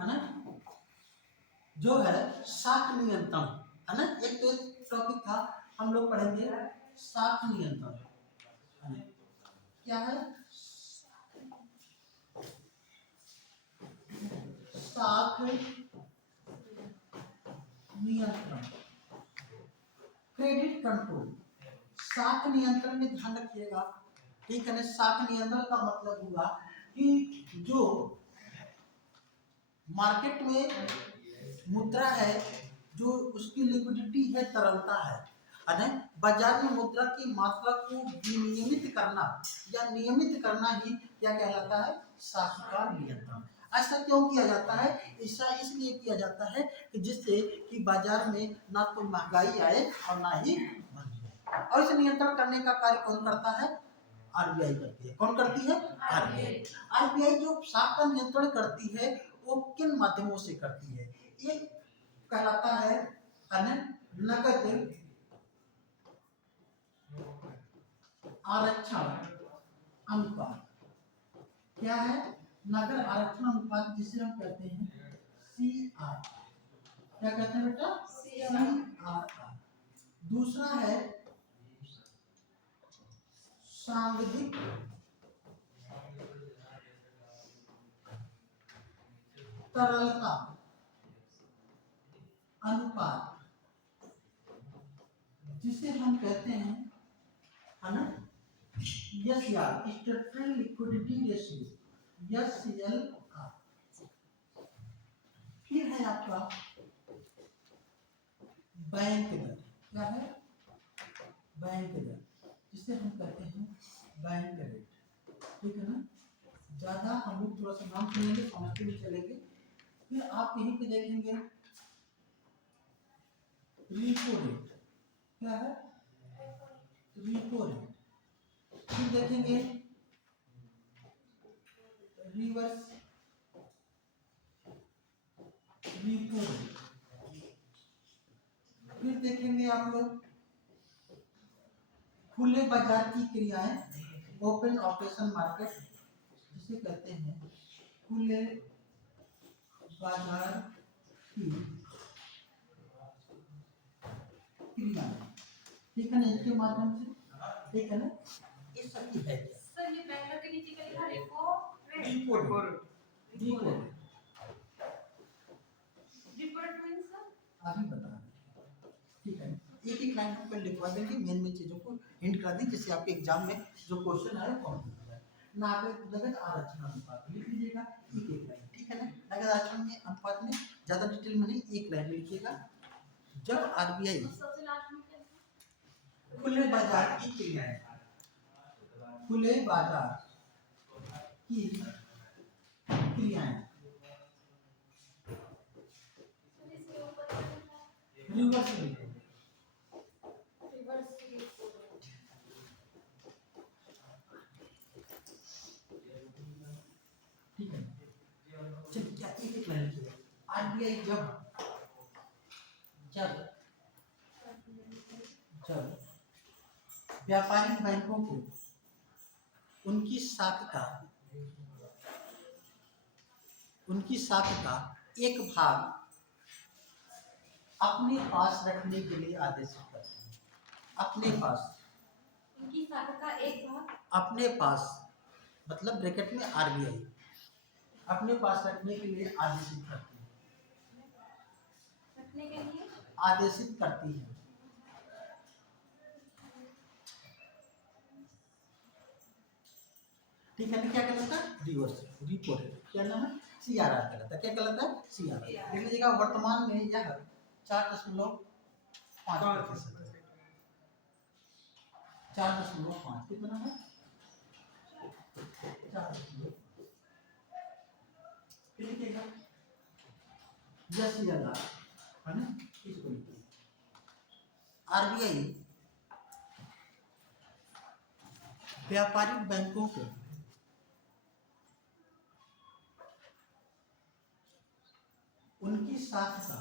है ना, जो है शाख नियंत्रण, है ना। एक तो टॉपिक था, हम लोग पढ़ेंगे शाख नियंत्रण, है ना? क्या है शाख नियंत्रण, क्रेडिट कंट्रोल। शाख नियंत्रण में ध्यान रखिएगा, ठीक है ना। शाख नियंत्रण का मतलब हुआ कि जो मार्केट में मुद्रा है, जो उसकी लिक्विडिटी है, तरलता है ना, बाजार में मुद्रा की मात्रा को विनियमित करना या नियमित करना ही क्या कहलाता है, शाख का नियंत्रण। ऐसा क्यों किया जाता है, ऐसा इसलिए किया जाता है कि जिससे कि बाजार में ना तो महंगाई आए और ना ही मंदी आए। और इसे नियंत्रण करने का कार्य कौन करता है, आरबीआई करती है। कौन करती है, आरबीआई। आरबीआई जो शाख का नियंत्रण करती है वो किन माध्यमों से करती है, एक कहलाता है नकद आरक्षण अनुपात। क्या है, नगद आरक्षण अनुपात, जिसे हम कहते हैं CR। क्या कहते हैं बेटा, CRR। दूसरा है सांविधिक तरलता अनुपात, जिसे हम कहते हैं, है ना, SCR, स्टेटरी लिक्विडिटी रेशियो, SCLR। फिर है आपका बैंक दर। क्या है, बैंक दर, जिसे हम कहते हैं बैंक रेट, ठीक है ना। ज्यादा हम लोग थोड़ा सा नाम सुनेंगे, समझते भी चलेंगे। फिर आप यहीं पे देखेंगे रिपो रेट। क्या है, रिपो रेट। फिर देखेंगे रिवर्स रिपो रेट। फिर देखेंगे आप लोग खुले बाजार की क्रियाएं, ओपन ऑपरेशन मार्केट, जिसे कहते हैं खुले बाजार की क्रियाएं, ठीक है ना, इसके माध्यम से, ठीक है ना। इस सब की है सर, ये बैंक के नीचे का लिखा repo rate, repo rate, repo rate repo rate means sir, अभी बता रहे हैं, ठीक है। एक एक लाइन पर लिखवा देंगे, मेन मेन चीजों को हिंट कर दें, जिससे आपके एग्जाम में जो क्वेश्चन आए वो कौन हो जाए। नगद आरक्षण अनुपात लिख लीजिएगा, एक एक लाइन, ठीक है ना। नगद आरक्षण के अनुपात में ज्यादा डिटेल में नहीं, एक लाइन में लिखिएगा। जब आरबीआई सबसे लास्ट में क्या है? खुले बाजार की क्रियाएं, खुले बाजार की क्रियाएं, सर, इसके ऊपर क्या लिखा है? Reverse repo, reverse repo rate. ठीक है। चलिए, क्या एक एक लाइन लिखिएगा। आरबीआई जब जब जब व्यापारिक बैंकों को उनकी शाख का एक भाग अपने पास रखने के लिए आदेशित करते हैं। अपने पास, उनकी शाखा का एक भाग अपने पास मतलब ब्रैकेट में आरबीआई अपने पास रखने के लिए आदेशित करती है, रखने के लिए आदेशित करती है। ठीक है ना, क्या कहलाता है, रिवर्स रिपो रेट। क्या नाम है, CRR कहलाता है। क्या कहलाता है, CRR। देख लीजिएगा, वर्तमान में यह 4.5%, 4.5 कितना है, 4.5। फिर लिखिएगा SCLR, है ना, इसको लिखिए। आरबीआई व्यापारिक बैंकों को उनकी शाख का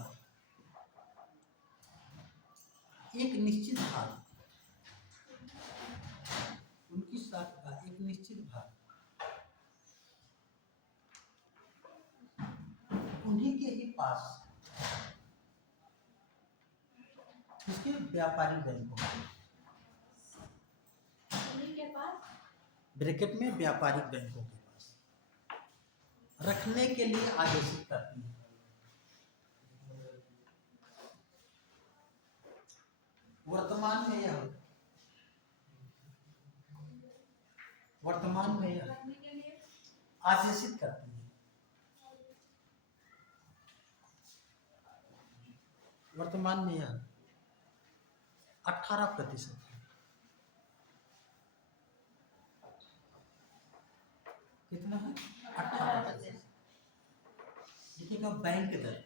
एक निश्चित भाग, उनकी शाख का एक निश्चित भाग उन्हीं के ही पास, इसके व्यापारिक बैंकों में, उन्हीं के पास ब्रैकेट में व्यापारिक बैंकों के पास रखने के लिए आदेशित करती है। वर्तमान में यह रखने के लिए आदेशित करती है। वर्तमान में यह 18% है। कितना है? 18%। देखिएगा बैंक दर,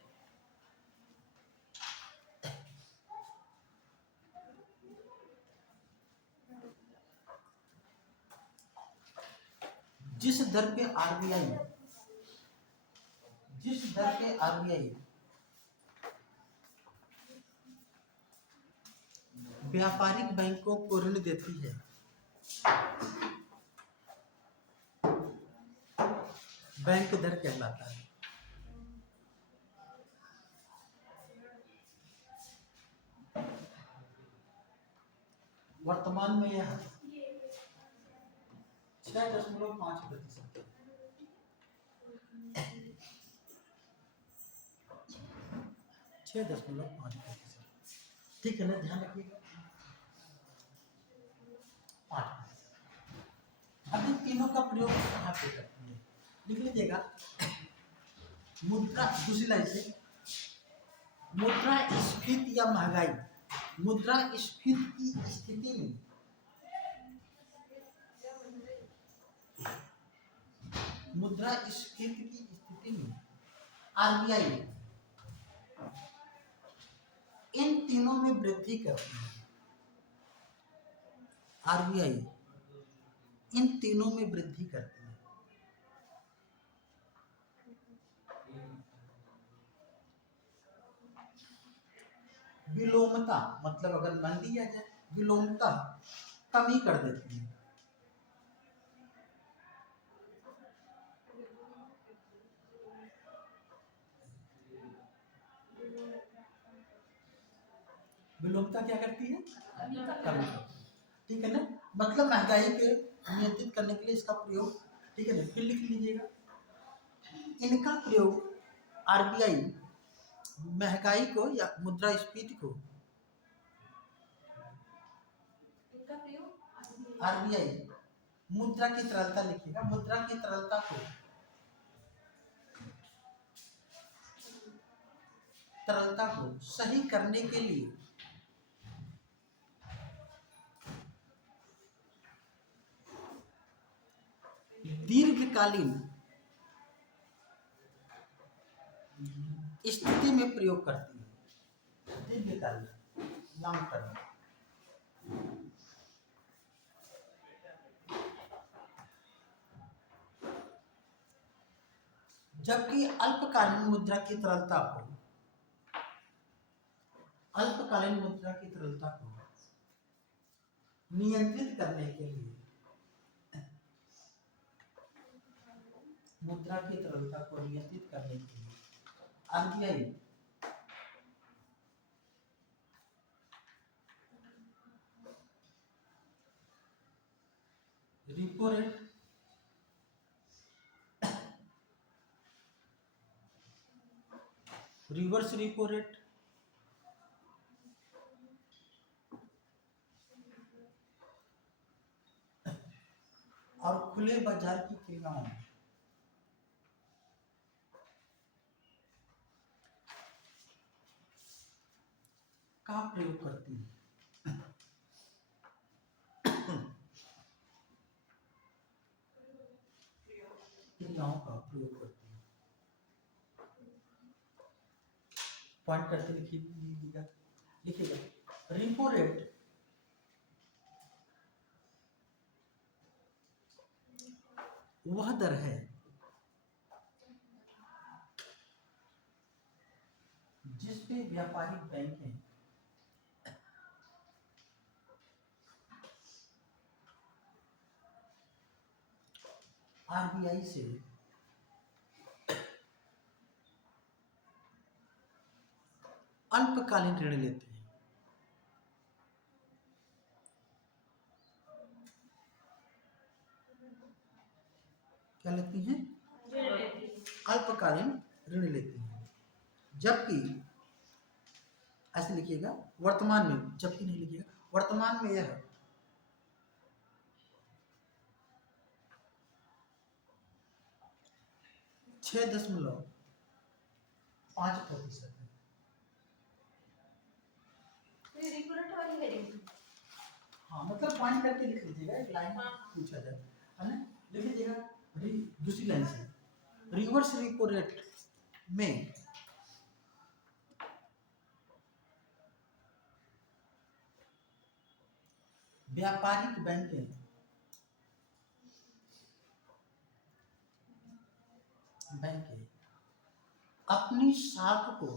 जिस दर पे आरबीआई व्यापारिक बैंकों को ऋण देती है, बैंक दर कहलाता है। वर्तमान में यह 6.5%। 6.5%, ठीक है ना, ध्यान रखिएगा। 5%। अब इन तीनों का प्रयोग कहाँ पे करती है, लिख लीजिएगा। मुद्रा, दूसरी लाइन से, मुद्रास्फीति या महंगाई, मुद्रास्फीति की स्थिति में, मुद्रास्फीति की स्थिति में आरबीआई इन तीनों में वृद्धि करती है। आरबीआई इन तीनों में वृद्धि करती है। विलोमता मतलब अगर मान लिया जाए, विलोमता कमी कर देती है। विलोमता क्या करती है? कमी करती है। ठीक है ना, मतलब महंगाई के नियंत्रित करने के लिए इसका प्रयोग, ठीक है ना, फिर लिख लीजिएगा। इनका प्रयोग आरबीआई महंगाई को या मुद्रास्फीति को, आरबीआई मुद्रा की तरलता लिखिएगा, मुद्रा की तरलता को सही करने के लिए दीर्घकालीन स्थिति में प्रयोग करती है। दीर्घकालीन, लॉन्ग टर्म। जबकि अल्पकालीन मुद्रा की तरलता को नियंत्रित करने के लिए, मुद्रा की तरलता को नियंत्रित करने के लिए RBI repo rate, reverse repo rate और खुले बाजार की क्रियाओं में का प्रयोग करती है। क्रियाओं का प्रयोग करती है। पॉइंट करके लिखिएगा। रिपो रेट वह दर है जिस पे व्यापारिक बैंकें आरबीआई से अल्पकालीन ऋण लेती हैं। क्या लेती हैं? ऋण लेती है। अल्पकालीन ऋण लेती हैं। जबकि ऐसे लिखिएगा वर्तमान में, जबकि नहीं लिखिएगा, वर्तमान में यह 6.5% है। तो ये repo rate वाली heading। हाँ, मतलब पॉइंट करके लिख लीजिएगा, एक लाइन हाँ। पूछा जाए, है ना? लिख लीजिएगा दूसरी लाइन से, रिवर्स रेपो रेट में व्यापारिक बैंकें अपनी साख को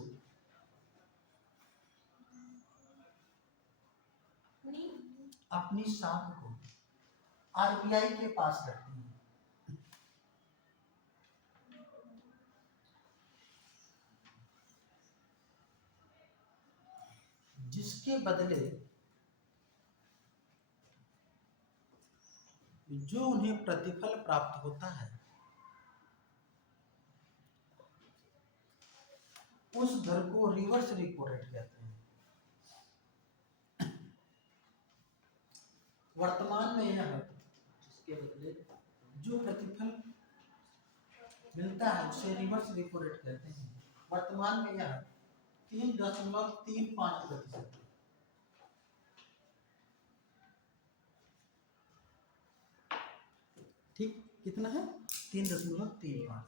आरबीआई के पास रखती हैं, जिसके बदले जो उन्हें प्रतिफल प्राप्त होता है उस दर को रिवर्स रेपो रेट कहते हैं। वर्तमान में यह जिसके बदले जो प्रतिफल मिलता है उसे रिवर्स रेपो रेट कहते हैं। वर्तमान में यह 3.35%। ठीक, कितना है? 3.35।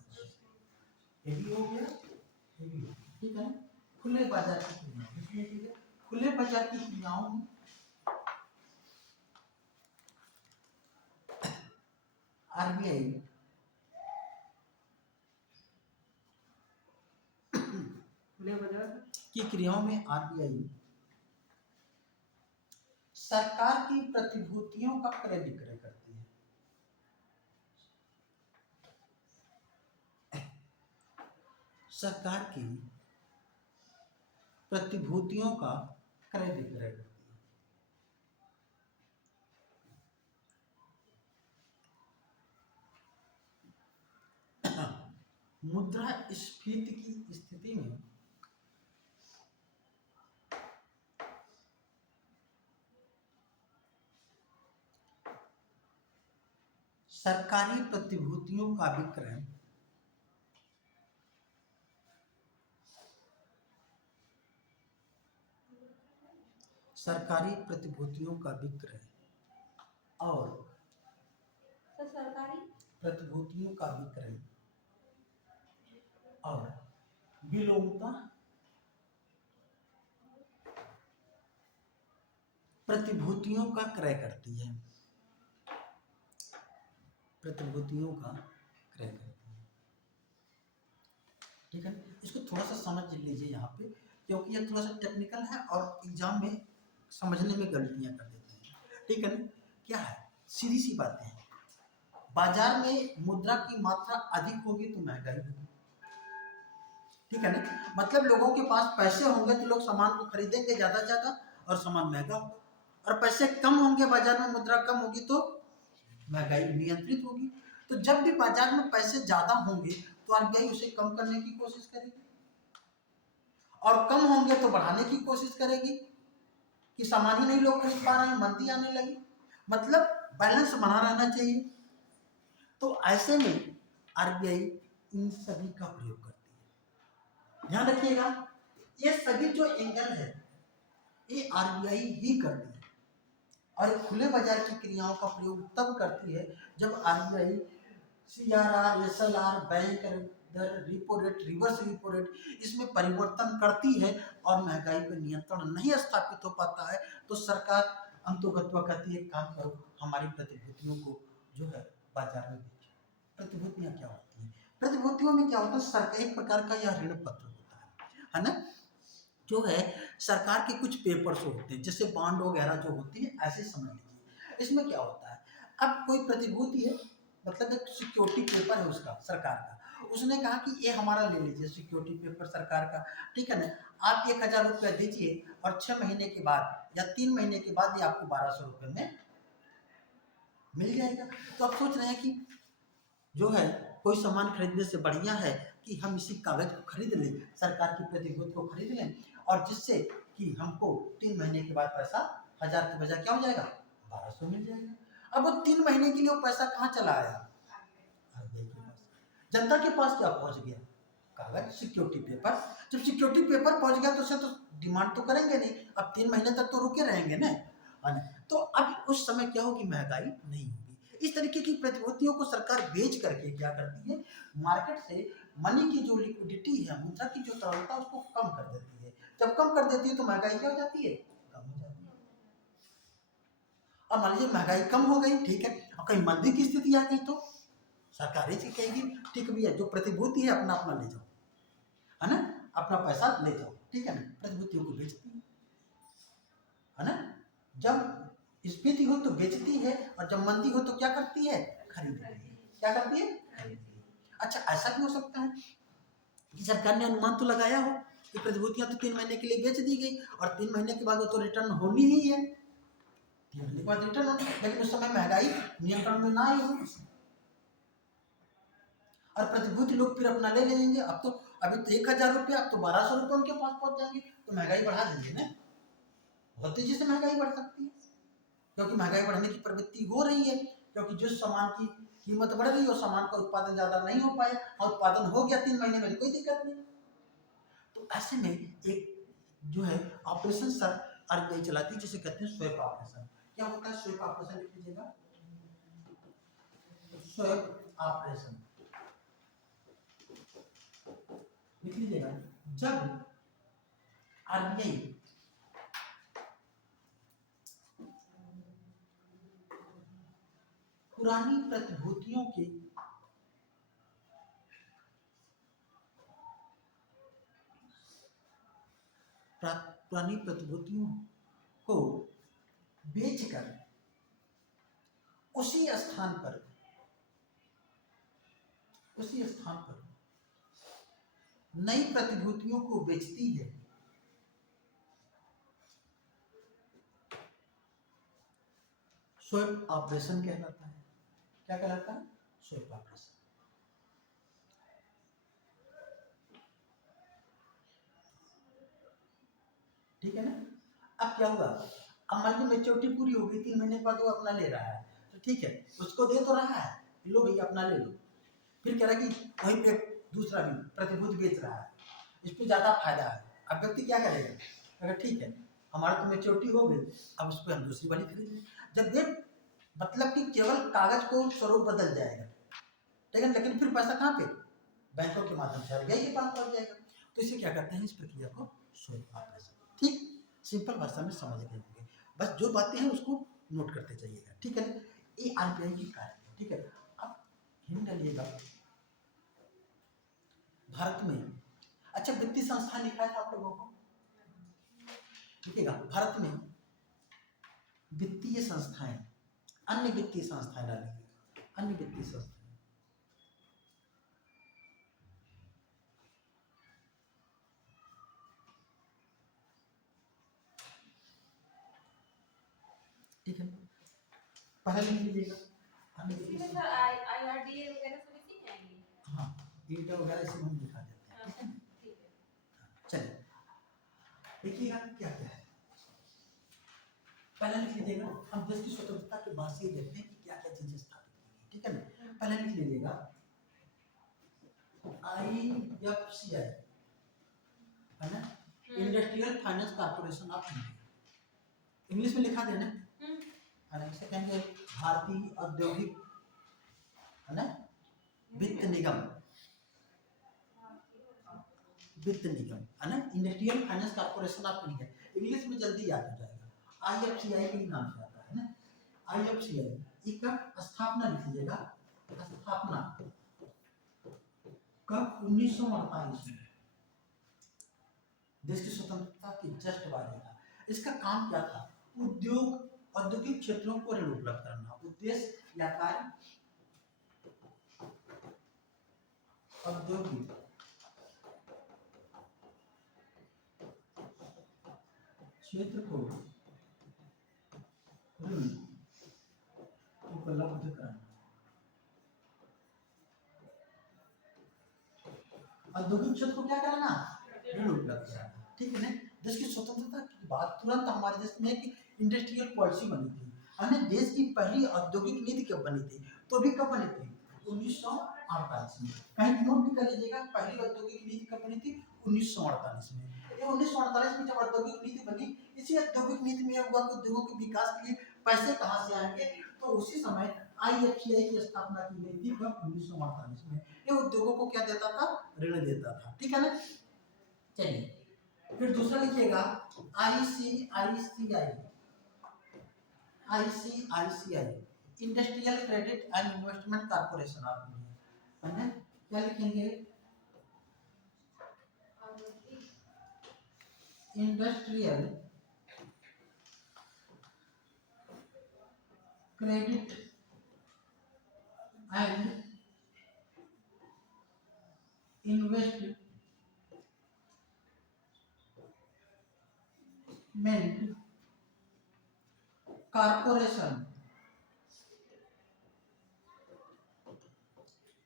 ये भी हो गया, ये भी हो गया। ठीक है। खुले बाजार की क्रियाएं, खुले बाजार की क्रियाओं में आरबीआई खुले बाजार की क्रियाओं में आरबीआई सरकार की प्रतिभूतियों का क्रय विक्रय करती है। सरकार की प्रतिभूतियों का क्रय विक्रय करती है। मुद्रास्फीति की स्थिति में सरकारी प्रतिभूतियों का विक्रय सरकारी प्रतिभूतियों का विक्रय और तो सरकारी प्रतिभूतियों का विक्रय और विलोमता प्रतिभूतियों का क्रय करती है। प्रतिभूतियों का क्रय करती है। ठीक है, इसको थोड़ा सा समझ लीजिए यहाँ पे, क्योंकि ये थोड़ा सा टेक्निकल है और एग्जाम में समझने में गलतियां कर देते हैं। ठीक है ना? क्या है, सीधी सी बातें हैं। बाजार में मुद्रा की मात्रा अधिक होगी तो महंगाई होगी। ठीक है ना? मतलब लोगों के पास पैसे होंगे तो लोग सामान को खरीदेंगे ज्यादा ज्यादा और सामान महंगा होगा, और पैसे कम होंगे, बाजार में मुद्रा कम होगी तो महंगाई नियंत्रित होगी। तो जब भी बाजार में पैसे ज्यादा होंगे तो आरबीआई उसे कम करने की कोशिश करेगी, और कम होंगे तो बढ़ाने की कोशिश करेगी कि सामान ही नहीं लोग खरीद पा रहे हैं, मंदी आने लगी। मतलब बैलेंस बना रहना चाहिए। तो ऐसे में आरबीआई इन सभी का प्रयोग करती है। ध्यान रखिएगा, ये सभी जो एंगल है ये आरबीआई ही करती है, और खुले बाजार की क्रियाओं का प्रयोग तब करती है जब आरबीआई सीआरआर, एसएलआर, बैंक दर, repo rate, reverse repo rate, इसमें परिवर्तन करती है और महंगाई पर नियंत्रण नहीं स्थापित हो पाता है तो सरकार अंतोगत्वा कहती है काम करो, हमारी प्रतिभूतियों को जो है बाजार में बेचो। प्रतिभूतियां क्या होती हैं? प्रतिभूतियों में क्या होता है, सरकार एक प्रकार का यह ऋण पत्र होता है ना, जो है सरकार के कुछ पेपर्स होते हैं, जैसे बॉन्ड वगैरह जो होती है, ऐसे समझ लीजिए। इसमें क्या होता है, अब कोई प्रतिभूति है, मतलब एक सिक्योरिटी पेपर है उसका, सरकार का, उसने कहा कि ये हमारा ले लीजिए सिक्योरिटी पेपर सरकार का, ठीक है ना, आप 1,000 रुपया दीजिए और 6 महीने के बाद या 3 महीने के बाद ये आपको 1,200 रुपये में मिल जाएगा। तो आप सोच रहे हैं कि जो है कोई सामान खरीदने से बढ़िया है कि हम इसी कागज को खरीद लें, सरकार की प्रतिभूति को खरीद लें, और जिससे कि हमको 3 महीने के बाद पैसा 1,000 के बजाय क्या हो जाएगा, 1,200 मिल जाएगा। अब वो 3 महीने के लिए वो पैसा कहाँ चला आया, आरबीआई के पास। जनता के पास क्या पहुंच गया, कागज, सिक्योरिटी पेपर। जब सिक्योरिटी पेपर पहुंच गया तो उसे तो डिमांड तो करेंगे नहीं, अब 3 महीने तक तो रुके रहेंगे ना। तो अब उस समय क्या होगी, महंगाई नहीं होगी। इस तरीके की प्रतिभूतियों को सरकार बेच करके क्या करती है, मार्केट से मनी की जो लिक्विडिटी है, मुद्रा की जो तरलता, उसको कम कर देती है। जब कम कर देती है तो महंगाई क्या हो जाती है, कम हो जाती है। अब मान लीजिए महंगाई कम हो गई, ठीक है, और कहीं मंदी की स्थिति आ गई तो सरकार ही कहेगी ठीक भैया जो प्रतिभूति है अपना अपना ले जाओ, है ना, अपना पैसा ले जाओ, ठीक है ना, प्रतिभूतियों को बेचती है ना। जब स्फीति हो तो बेचती है, और जब मंदी हो तो क्या करती है, खरीदती है। क्या करती है, खरीदती है। अच्छा, ऐसा भी हो सकता है कि सरकार ने अनुमान तो लगाया हो कि प्रतिभूतियां तो 3 महीने के लिए बेच दी गई और 3 महीने के बाद वो तो रिटर्न होनी ही है, 3 महीने के बाद रिटर्न होनी, लेकिन उस समय महंगाई नियंत्रण में ना आई हो और प्रतिभूति लोग फिर अपना ले लेंगे। अब तो अभी तो 1,000 रुपया, अब तो 1,200 रुपये उनके पास पहुंच जाएंगे, तो महंगाई बढ़ा देंगे ना, बहुत तेजी से महंगाई बढ़ सकती है, क्योंकि महंगाई बढ़ने की प्रवृत्ति हो रही है, क्योंकि जिस सामान की कीमत बढ़ रही है उस सामान का उत्पादन ज्यादा नहीं हो पाया, और उत्पादन हो गया 3 महीने में तो कोई दिक्कत नहीं। तो ऐसे में एक जो है ऑपरेशन सर आरबीआई चलाती है, जिसे कहते हैं स्वैप ऑपरेशन। क्या होता है स्वैप ऑपरेशन, लिख लीजिएगा, स्वैप ऑपरेशन लिख लीजिएगा। जब आरबीआई पुरानी प्रतिभूतियों के पुरानी प्रतिभूतियों को बेचकर उसी स्थान पर नई प्रतिभूतियों को बेचती है, स्वैप ऑपरेशन कहलाता है। क्या कहलाता है, स्वैप ऑपरेशन। ठीक है ना। अब क्या हुआ, अब मान लीजिए मेच्योरिटी पूरी हो गई, 3 महीने के बाद वो अपना ले रहा है, तो ठीक है, उसको दे तो रहा है, लो भैया अपना ले लो। फिर कह रहा है कि वहीं पे दूसरा भी प्रतिभूति बेच रहा है, इस पर ज्यादा फायदा है। अब व्यक्ति क्या करेगा, अगर ठीक है हमारा तो मेच्योरिटी हो गई, अब उस पर हम दूसरी वाली खरीद लें। जब ये मतलब कि केवल कागज को स्वरूप बदल जाएगा, लेकिन फिर पैसा कहाँ पे, बैंकों के माध्यम से आरबीआई के पास पहुंच जाएगा। तो इसे क्या करते हैं, इस प्रक्रिया को स्वैप ऑपरेशन। ठीक, सिंपल भाषा में समझ गए होंगे, बस जो बातें हैं उसको नोट करते जाइएगा, ठीक है ना। ये आरबीआई की कार्य है, ठीक है। अब हिंट डालिएगा, भारत में, अच्छा वित्तीय संस्थान लिखा है आप लोगों को, देखिएगा, भारत में वित्तीय संस्थाएं, अन्य वित्तीय संस्थाएं डालेंगे, अन्य वित्तीय संस्थाएं, ठीक है, पहले लिख लीजिएगा। इसमें सर आईआरडीए वगैरह सब इसी में आएंगे। हाँ, इंटर वगैरह इसमें हम लिखा देते हैं, ठीक है। ठीक है, चलिए देखिएगा क्या क्या है, पहले लिख लीजिएगा। हम देश की स्वतंत्रता के बाद से देखते हैं कि क्या क्या चीजें स्थापित की गई, ठीक है ना। पहले लिख लीजिएगा IFCI, है ना, industrial finance corporation of India, English में लिखा देना, है ना। इसे कहेंगे भारतीय औद्योगिक, है ना, वित्त निगम, वित्त निगम, है ना, industrial finance corporation of India, English में जल्दी याद हो जाएगा। IFCI के नाम से आता है ना, IFCI। इसका स्थापना लिख लीजिएगा, स्थापना कब, 1948 में, देश की स्वतंत्रता के जस्ट बाद था। इसका काम क्या था, औद्योगिक क्षेत्रों को ऋण उपलब्ध करना, उद्देश्य या कार्य औद्योगिक क्षेत्र को ऋण उपलब्ध कराना। औद्योगिक क्षेत्र को क्या कराना? ऋण उपलब्ध कराना। ठीक है ना। देश की स्वतंत्रता की बात तुरंत हमारे देश में एक इंडस्ट्रियल पॉलिसी बनी थी। हमने देश की पहली औद्योगिक नीति कब बनी थी? तो भी कब बनी थी? 1948 में। कहीं नोट भी कर लीजिएगा, पहली औद्योगिक नीति कब बनी थी? 1948 में। ये 1948 में जब औद्योगिक नीति बनी, इसी औद्योगिक नीति में हुआ कि उद्योगों के विकास के लिए पैसे कहाँ से आएंगे, तो उसी समय IFCI की स्थापना की गई थी कब? 1948 में। ये उद्योगों को क्या देता था? ऋण देता था। ठीक है ना। चलिए फिर दूसरा लिखिएगा ICICI industrial credit and investment corporation of India. है क्या लिखेंगे? Industrial credit and investment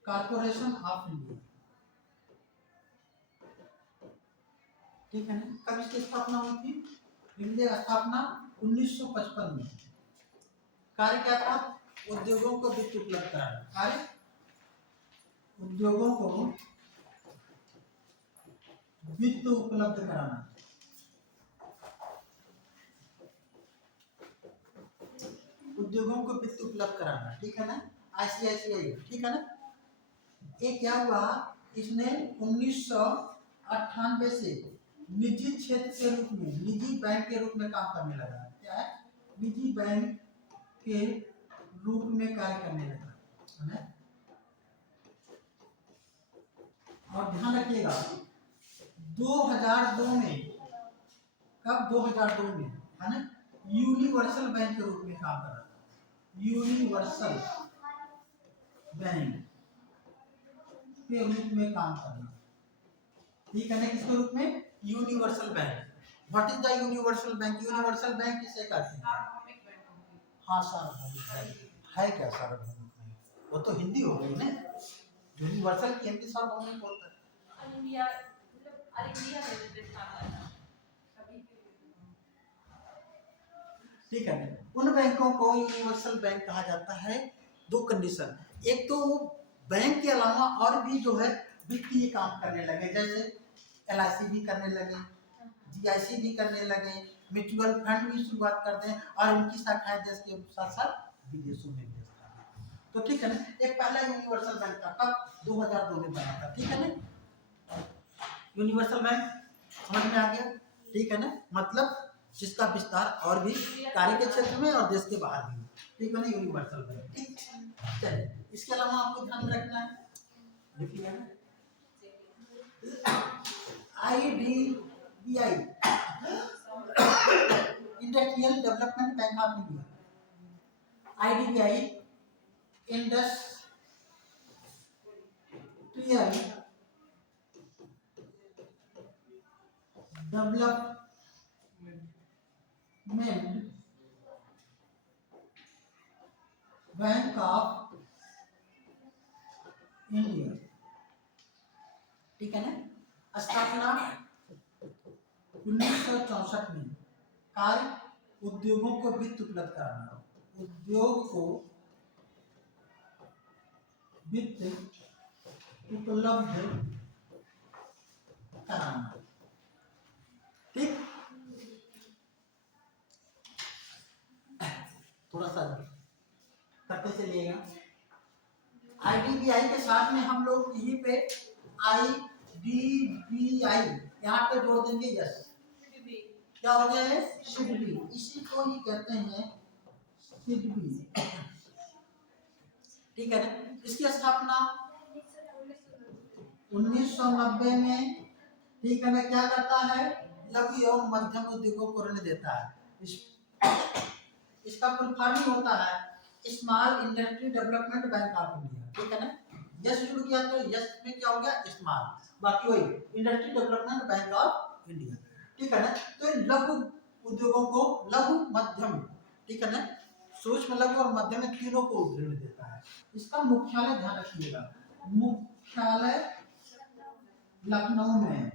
corporation of India. ठीक है ना। कब इसकी स्थापना हुई थी? इंडिया स्थापना 1955 में। कार्य क्या था? उद्योगों को वित्त उपलब्ध कराना। कार्य उद्योगों को वित्त उपलब्ध कराना। उद्योगों को वित्त उपलब्ध कराना। ठीक है ना। ICICI। ठीक है ना। ये क्या हुआ? इसने 1998 से निजी क्षेत्र के रूप में, निजी बैंक के रूप में काम करने लगा। क्या है? निजी बैंक के रूप में कार्य करने लगा, है ना। और ध्यान रखिएगा 2002 में, कब? 2002 में, है ना, यूनिवर्सल बैंक के रूप में काम कर रहा था। यूनिवर्सल बैंक के रूप में काम करना। ठीक है ना। किसके रूप में? Universal bank. What is the universal bank? Universal bank किसे कहते हैं? हाँ, सार्वभौमिक बैंक है। क्या सार्वभौमिक बैंक? वो तो हिंदी हो गई ना। यूनिवर्सल की हिंदी सार्वभौमिक होता है। ठीक है। उन बैंकों को यूनिवर्सल बैंक कहा जाता है। दो कंडीशन, एक तो बैंक के अलावा और भी जो है वित्तीय काम करने लगे, जैसे LIC भी करने लगे, GIC भी करने लगे, म्यूचुअल फंड भी शुरुआत कर दें, और इनकी शाखाएं देश के साथ साथ विदेशों में भी है। तो ठीक है ना। एक पहला यूनिवर्सल बैंक था, कब? 2002 में बना था। ठीक है ना। यूनिवर्सल बैंक समझ में आ गया? ठीक है ना। मतलब जिसका विस्तार और भी कार्य के क्षेत्र में और देश के बाहर भी। ठीक है ना। Universal bank. ठीक। चलिए इसके अलावा आपको ध्यान रखना है, लिखिए ना, IDBI industrial development bank of India. IDBI industrial development bank of India. ठीक है ना। स्थापना 1964 में। कार्य उद्योगों को वित्त उपलब्ध कराना। उद्योग को वित्त उपलब्ध कराना। ठीक। थोड़ा सा करते चलिएगा। IDBI के साथ में हम लोग यहीं पे IDBI यहाँ पे जोड़ देंगे। यस, क्या हो गया है? सिडबी। इसी को ही कहते हैं सिडबी। ठीक है ना। इसकी स्थापना 1990 में। ठीक है ना। क्या करता है? लघु एवं मध्यम उद्योगों को ऋण देता है। इसका फुल फॉर्म होता है small industry development bank of India. ठीक है ना। यस जुड़ गया तो यस में क्या हो गया, स्मॉल, बाकी वही industry development bank of India, ठीक है ना। तो इन लघु उद्योगों को लघु मध्यम, ठीक है ना, सूक्ष्म लघु और मध्यम में तीनों को ऋण देता है। इसका मुख्यालय ध्यान रखिएगा, मुख्यालय लखनऊ में है,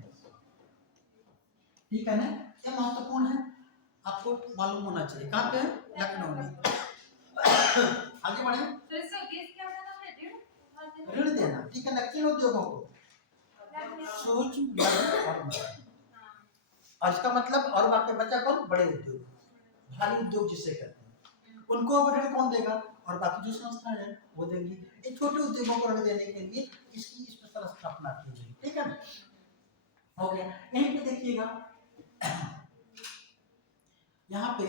ठीक है ना, ये महत्वपूर्ण है, आपको मालूम होना चाहिए कहाँ पे है, लखनऊ में। आगे बढ़े, तो इसका उद्देश्य क्या था हमने, ऋण देना, ठीक है ना, किन उद्योगों को, सूक्ष्म लघु और मध्यम, और इसका मतलब और बाकी बचा कौन, बड़े उद्योग, भारी उद्योग जिसे कहते हैं, उनको अब ऋण कौन देगा, और बाकी जो संस्था है वो देंगी। ये छोटे उद्योगों को ऋण देने के लिए इसकी स्पेशल स्थापना की गई, ठीक है ना, हो गया। यहीं पे देखिएगा यहाँ पे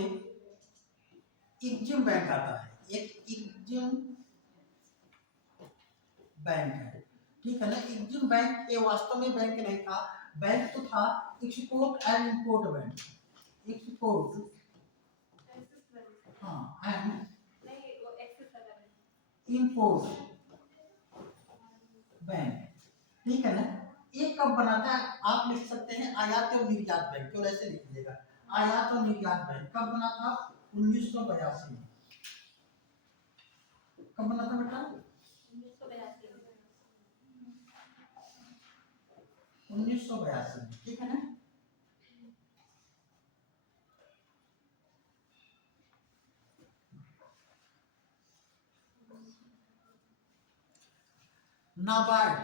एग्जिम बैंक आता है, एक एग्जिम बैंक है, ठीक है ना। एग्जिम बैंक ये वास्तव में बैंक नहीं था, बैंक तो था export and import bank, export हाँ एंड नहीं वो एक्सेस वाला है, इंपोर्ट बैंक, ठीक है ना। ये कब बनाता है, आप लिख सकते हैं आयात और निर्यात बैंक, तो ऐसे लिख लीजिएगा, आयात और निर्यात बैंक कब बना था, 1982 में। कब बना था बेटा, 1982 में, ठीक है ना। NABARD,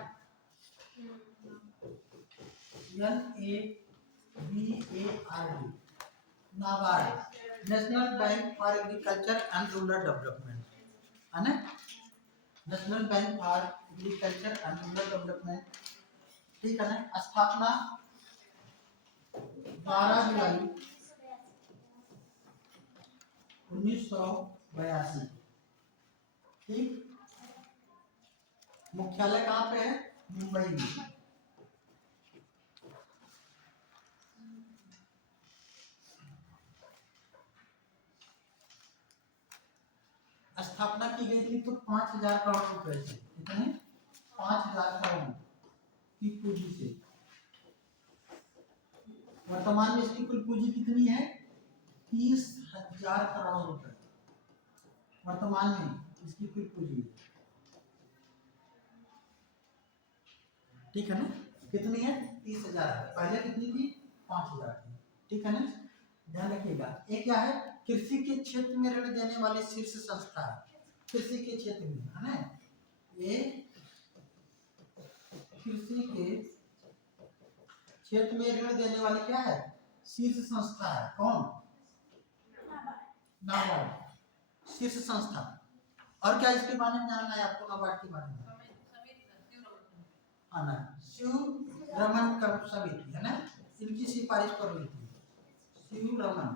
NABARD, NABARD, national bank for agriculture and rural development, है ना, national bank for agriculture and rural development, ठीक है ना। स्थापना 12 जुलाई 1982, ठीक। मुख्यालय कहाँ पे है, मुंबई में। स्थापना की गई थी तो 5,000 करोड़ रुपए से, कितने, 5,000 करोड़ की पूंजी से। वर्तमान में इसकी कुल पूंजी कितनी है, 30,000 करोड़ रुपए, वर्तमान में इसकी कुल पूंजी, ठीक है ना। कितनी है, 30,000, पहले कितनी थी, 5,000 थी, ठीक है ना। ध्यान रखिएगा, ये क्या है, कृषि के क्षेत्र में ऋण देने वाली शीर्ष संस्था है, कृषि के क्षेत्र में, है ना, ये कृषि के क्षेत्र में ऋण देने वाली क्या है, शीर्ष संस्था है, कौन, नाबार्ड, शीर्ष संस्था। और क्या इसके बारे में जानना है आपको, नाबार्ड के बारे में, है ना, शिव रमन समिति, है ना, इनकी सिफारिश पर हुई थी, शिव रमन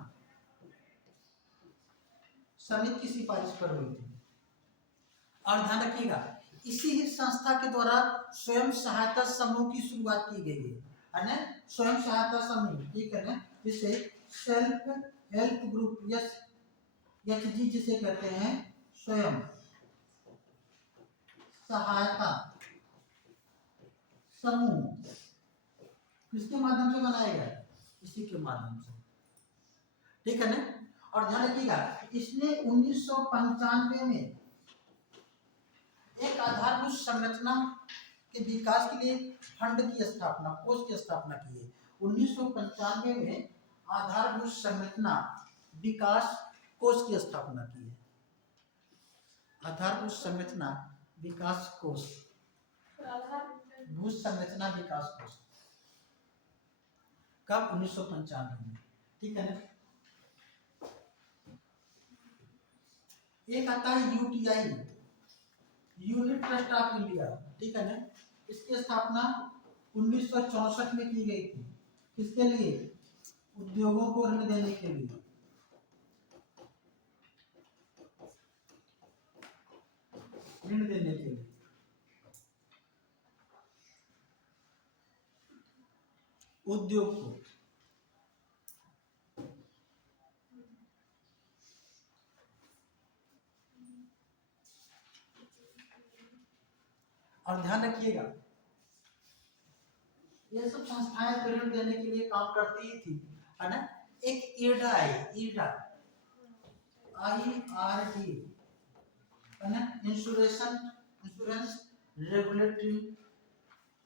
समिति की सिफारिश पर हुई थी। और ध्यान रखिएगा, इसी ही संस्था के द्वारा स्वयं सहायता समूह की शुरुआत की गई है ना, स्वयं सहायता समूह, ठीक है ना, जिसे self help group, yes Hg जिसे कहते हैं, स्वयं सहायता समूह, किसके माध्यम से बनाया गया, इसी के माध्यम से, ठीक है ना। और ध्यान रखिएगा, इसने 1995 में एक आधारभूत संरचना के विकास के लिए फंड की स्थापना, कोष की स्थापना की है। 1995 में आधारभूत संरचना विकास कोष की स्थापना की है, आधारभूत संरचना विकास कोष, भूत संरचना विकास कोष, कब, 1995 में, ठीक है ना। एक आता है UTI, unit trust of India, ठीक है ना, इसकी स्थापना 1964 में की गई थी, किसके लिए, उद्योगों को ऋण देने के लिए, ऋण देने के लिए, उद्योग को, और ध्यान रखिएगा, ये सब संस्थाएं तो ऋण देने के लिए काम करती ही थी, है ना। एक ईडा है, ईडा, IRD, है ना, insurance regulatory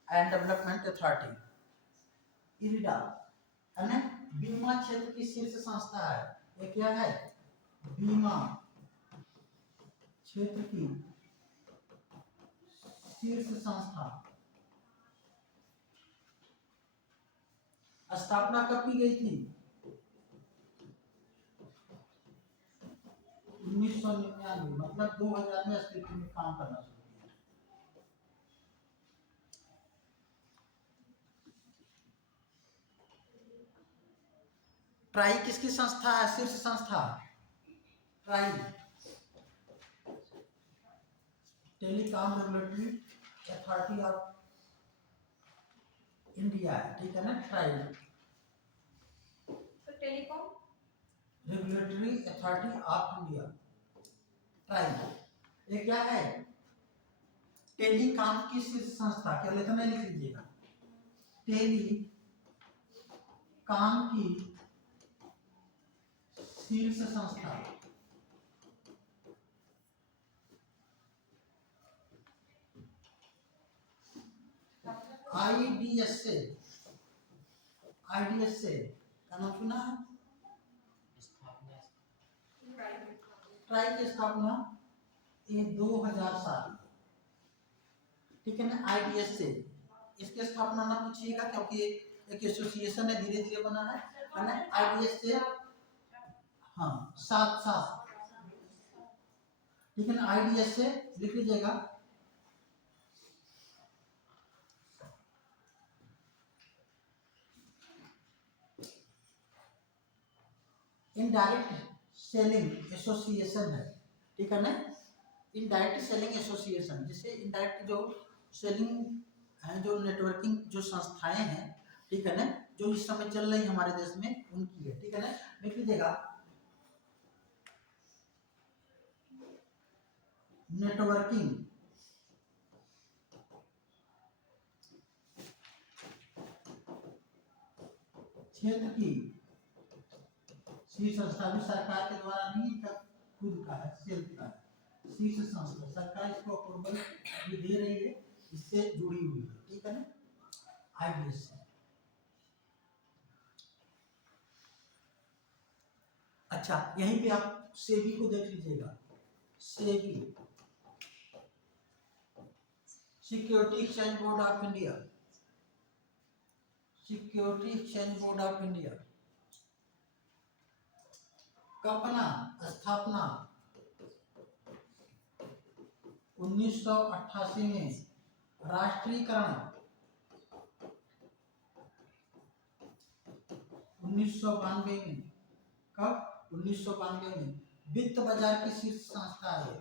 and development authority, IRDA, है ना, बीमा क्षेत्र की शीर्ष संस्था है। ये क्या है? बीमा क्षेत्र की शीर्ष संस्था। स्थापना कब की गई थी? 1999, मतलब 2000 में अस्तित्व में काम करना शुरू किया। ट्राई किसकी संस्था है? शीर्ष संस्था try, telecom regulatory authority of India, ठीक है ना, ट्राई, तो telecom regulatory authority of India, try. ये क्या है? टेलीकॉम की शीर्ष संस्था, क्या लेते नहीं, लिख लीजिएगा, टेलीकॉम की शीर्ष संस्था, IDSA, IDSA का नाम सुना है? ट्राई की स्थापना 2007, ठीक है ना, IDSA। इसके स्थापना ना पूछिएगा क्योंकि एक एसोसिएशन है, धीरे धीरे बना है ना, IDSA। हाँ, 7 ठीक है ना, IDSA लिख लीजिएगा। इनडायरेक्ट सेलिंग एसोसिएशन है, ठीक है ना, इनडायरेक्ट सेलिंग एसोसिएशन, जिससे इनडायरेक्ट जो सेलिंग है, जो नेटवर्किंग जो संस्थाएं हैं, ठीक है ना, जो इस समय चल रही हमारे देश में, उनकी है, ठीक है ना, लिख लीजिएगा, नेटवर्किंग क्षेत्र की शीर्ष संस्था, भी सरकार के द्वारा नहीं, इनका खुद का है, सेल्फ का है, शीर्ष संस्था, सरकार इसको अप्रूवल भी दे रही है, इससे जुड़ी हुई है, ठीक है ना, IDSA। अच्छा, यहीं पे आप सेबी को देख लीजिएगा, SEBI, security exchange board of India, security exchange board of India, कल्पना, स्थापना 1988 में, राष्ट्रीयकरण 1992 में, कब? 1992 में। वित्त बाजार की शीर्ष संस्था है,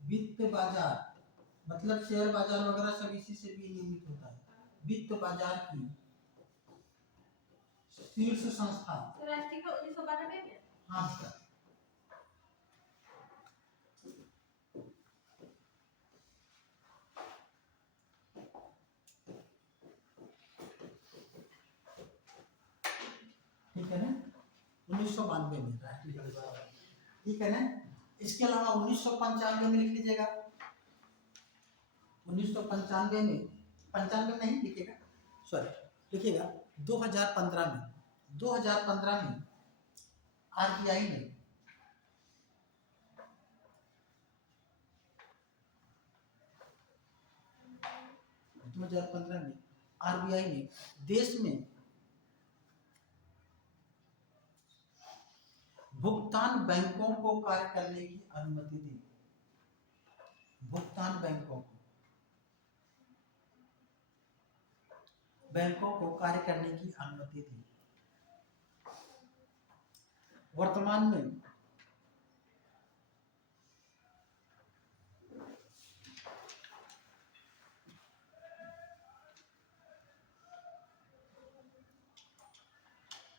वित्त बाजार मतलब शेयर बाजार वगैरह सब इसी से भी नियमित होता है, वित्त बाजार की शीर्ष संस्था, राष्ट्रीय का 1992 में। हाँ सर, ठीक है ना, 1992 में राष्ट्रीय, ठीक है ना। इसके अलावा 1995 में लिख लीजिएगा, 1995 में, 95 नहीं लिखिएगा, सॉरी, लिखिएगा 2015 में, 2015 में RBI ने 2015 में RBI ने देश में भुगतान बैंकों को कार्य करने की अनुमति दी, भुगतान बैंकों को कार्य करने की अनुमति दी। वर्तमान में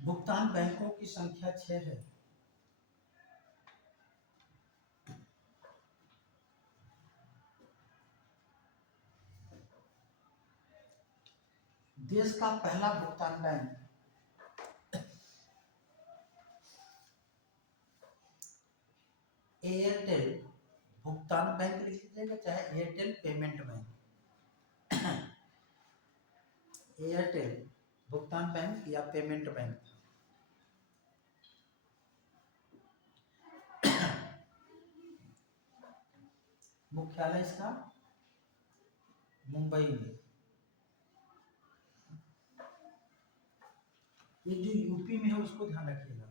भुगतान बैंकों की संख्या 6 है। देश का पहला भुगतान बैंक एयरटेल भुगतान बैंक लिख लीजिएगा, चाहे एयरटेल पेमेंट बैंक। एयरटेल भुगतान बैंक या पेमेंट बैंक। मुख्यालय इसका मुंबई में। ये जो यूपी में है उसको ध्यान रखिएगा,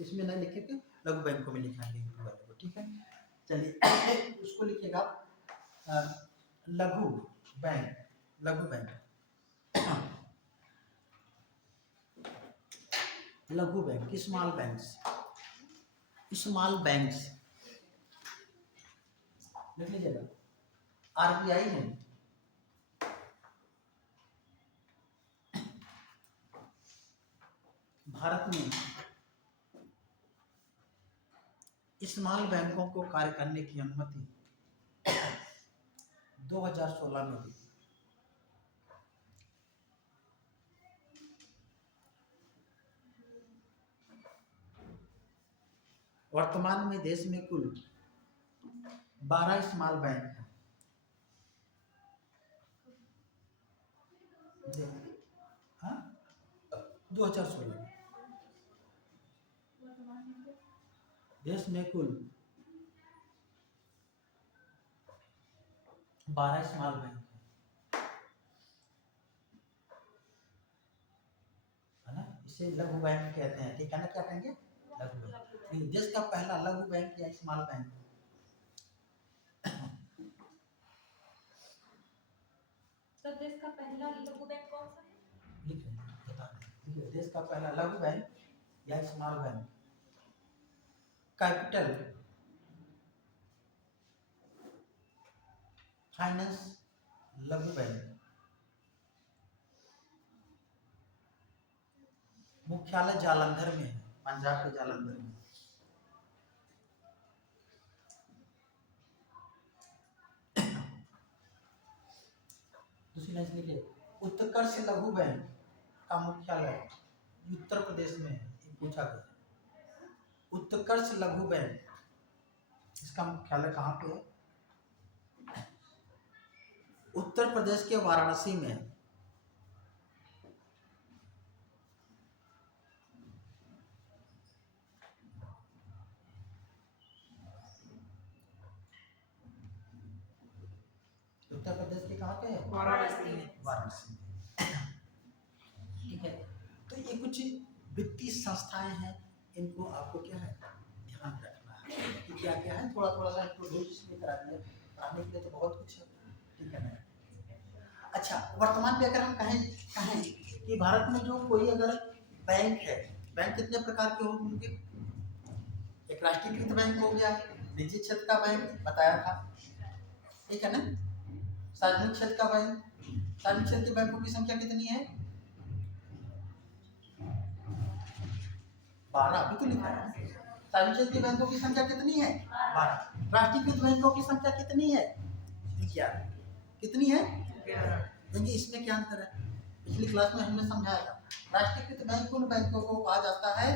इसमें नहीं लिखेंगे, लघु बैंकों में लिखाएंगे यूपी वाले को, ठीक है। चलिए उसको लिखिएगा लघु बैंक। लघु बैंक, लघु bank, small banks, small banks लिख लीजिएगा। आरबीआई ने भारत में स्मॉल बैंकों को कार्य करने की अनुमति 2016 में दी। वर्तमान में देश में कुल 12 स्मॉल बैंक हैं। हाँ, 2016 में देश में कुल 12 स्मॉल बैंक है ना, इसे लघु बैंक कहते हैं, ठीक है ना। क्या कहेंगे? लघु बैंक। देश का पहला लघु बैंक या स्मॉल बैंक तो देश का पहला लघु बैंक कौन सा है? लिख रहे हैं, बता रहे हैं। देश का पहला लघु बैंक या स्मॉल बैंक कैपिटल फाइनेंस लघु बैंक। मुख्यालय जालंधर में है, पंजाब के जालंधर में। दूसरी लाइन लिखिए, उत्कर्ष लघु बैंक का मुख्यालय उत्तर प्रदेश में है। ये पूछा गया। उत्कर्ष लघु बैंक, इसका मुख्यालय कहाँ पे है? उत्तर प्रदेश के वाराणसी में है। उत्तर प्रदेश के कहाँ पे है? वाराणसी में। वाराणसी में, ठीक है। तो ये कुछ वित्तीय संस्थाएं हैं, इनको आपको क्या है ध्यान रखना है कि क्या क्या है। थोड़ा थोड़ा सा इंट्रोड्यूस इसलिए करा दिया, पढ़ाने के लिए तो बहुत कुछ है, ठीक है ना। अच्छा, वर्तमान में अगर हम कहें कि भारत में जो कोई अगर बैंक है, बैंक कितने प्रकार के होंगे? एक राष्ट्रीयकृत बैंक हो गया, निजी क्षेत्र का बैंक बताया था, ठीक है ना। सार्वजनिक क्षेत्र का बैंक, सार्वजनिक क्षेत्र के बैंकों की संख्या कितनी है? 12, अभी तो लिखा है। सार्वजनिक क्षेत्र के बैंकों की संख्या कितनी है? 12। राष्ट्रीयकृत बैंकों की संख्या कितनी है? 11। कितनी है? देखिए इसमें क्या अंतर है, पिछली क्लास में हमने समझाया था। राष्ट्रीयकृत बैंक उन बैंकों को कहा जाता है